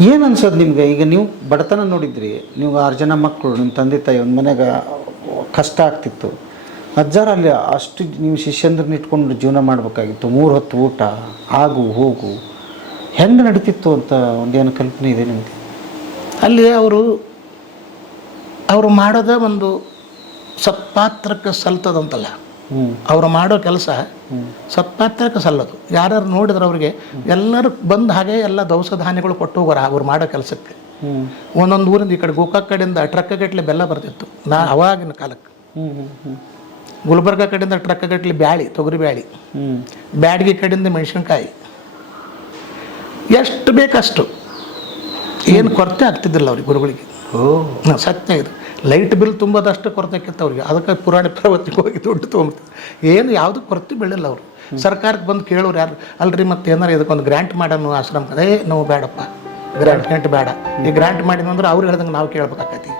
ಏನು ಅನ್ಸೋದು ನಿಮ್ಗೆ? ಈಗ ನೀವು ಬಡತನ ನೋಡಿದ್ರಿ ನೀವು ಆರು ಜನ ಮಕ್ಕಳು ನಿಮ್ಮ ತಂದೆ ತಾಯಿ ಒಂದು ಮನೆಗೆ ಕಷ್ಟ ಆಗ್ತಿತ್ತು. ಅಜ್ಜಾರ ಅಲ್ಲಿ ಅಷ್ಟು ನೀವು ಶಿಷ್ಯಂದ್ರನ್ನ ಇಟ್ಕೊಂಡು ಜೀವನ ಮಾಡಬೇಕಾಗಿತ್ತು. ಮೂರು ಹೊತ್ತು ಊಟ ಆಗು ಹೋಗು. ಹೆಂಗೆ ನಡೀತಿತ್ತು ಅಂತ ಒಂದೇನು ಕಲ್ಪನೆ ಇದೆ ನಿಮಗೆ? ಅಲ್ಲಿ ಅವರು ಅವರು ಮಾಡೋದೇ ಒಂದು ಸತ್ಪಾತ್ರಕ್ಕೆ ಸಲ್ತದಂತಲ್ಲ ಅವರು ಮಾಡೋ ಕೆಲಸ ಸತ್ಪಾತ್ರಕ್ಕೆ ಸಲ್ಲದು. ಯಾರು ನೋಡಿದ್ರೆ ಅವರಿಗೆ ಎಲ್ಲರೂ ಬಂದ ಹಾಗೆ ಎಲ್ಲ ದವಸ ಧಾನ್ಯಗಳು ಕೊಟ್ಟು ಹೋಗೋರ ಅವ್ರು ಮಾಡೋ ಕೆಲಸಕ್ಕೆ. ಒಂದೊಂದು ಊರಿಂದ ಈ ಕಡೆ ಗೋಕಾಕ್ ಕಡೆಯಿಂದ ಟ್ರಕ್ ಗಟ್ಟಲೆ ಬೆಲ್ಲ ಬರ್ತಿತ್ತು ನಾ ಅವಾಗಿನ ಕಾಲಕ್ಕೆ. ಗುಲ್ಬರ್ಗ ಕಡೆಯಿಂದ ಟ್ರಕ್ ಗಟ್ಟಲೆ ಬ್ಯಾಳಿ ತೊಗರಿ ಬ್ಯಾಳಿ. ಬ್ಯಾಡಗಿ ಕಡೆಯಿಂದ ಮೆಣಸಿನ್ಕಾಯಿ. ಎಷ್ಟು ಬೇಕಷ್ಟು. ಏನು ಕೊರತೆ ಆಗ್ತಿದ್ದಿಲ್ಲ ಅವ್ರಿಗೆ ಗುರುಗಳಿಗೆ. ಓ ಸತ್ಯ ಇದು. ಲೈಟ್ ಬಿಲ್ ತುಂಬೋದಷ್ಟು ಕೊರತೆ ಆಕಿತ್ತು ಅವ್ರಿಗೆ. ಅದಕ್ಕೆ ಪುರಾಣ ಪರ್ವತಕ್ಕೆ ಹೋಗಿ ದುಡ್ಡು ತೊಗೊಂಡು ಏನು ಯಾವುದು ಕೊರತೆ ಬೀಳಿಲ್ಲ ಅವರು. ಸರ್ಕಾರಕ್ಕೆ ಬಂದು ಕೇಳೋರು ಯಾರು? ಅಲ್ರಿ ಮತ್ತೆ ಏನಾರು ಇದಕ್ಕೊಂದು ಗ್ರ್ಯಾಂಟ್ ಮಾಡೋಣ ಆಶ್ರಮ ಏ ನಾವು ಬೇಡಪ್ಪ. ಗ್ರ್ಯಾಂಟ್ ಗ್ರ್ಯಾಂಟ್ ಬೇಡ. ಈ ಗ್ರ್ಯಾಂಟ್ ಮಾಡಿದ್ವಿ ಅಂದ್ರೆ ಅವ್ರು ಹೇಳ್ದಂಗೆ ನಾವು ಕೇಳ್ಬೇಕಾಕತಿ.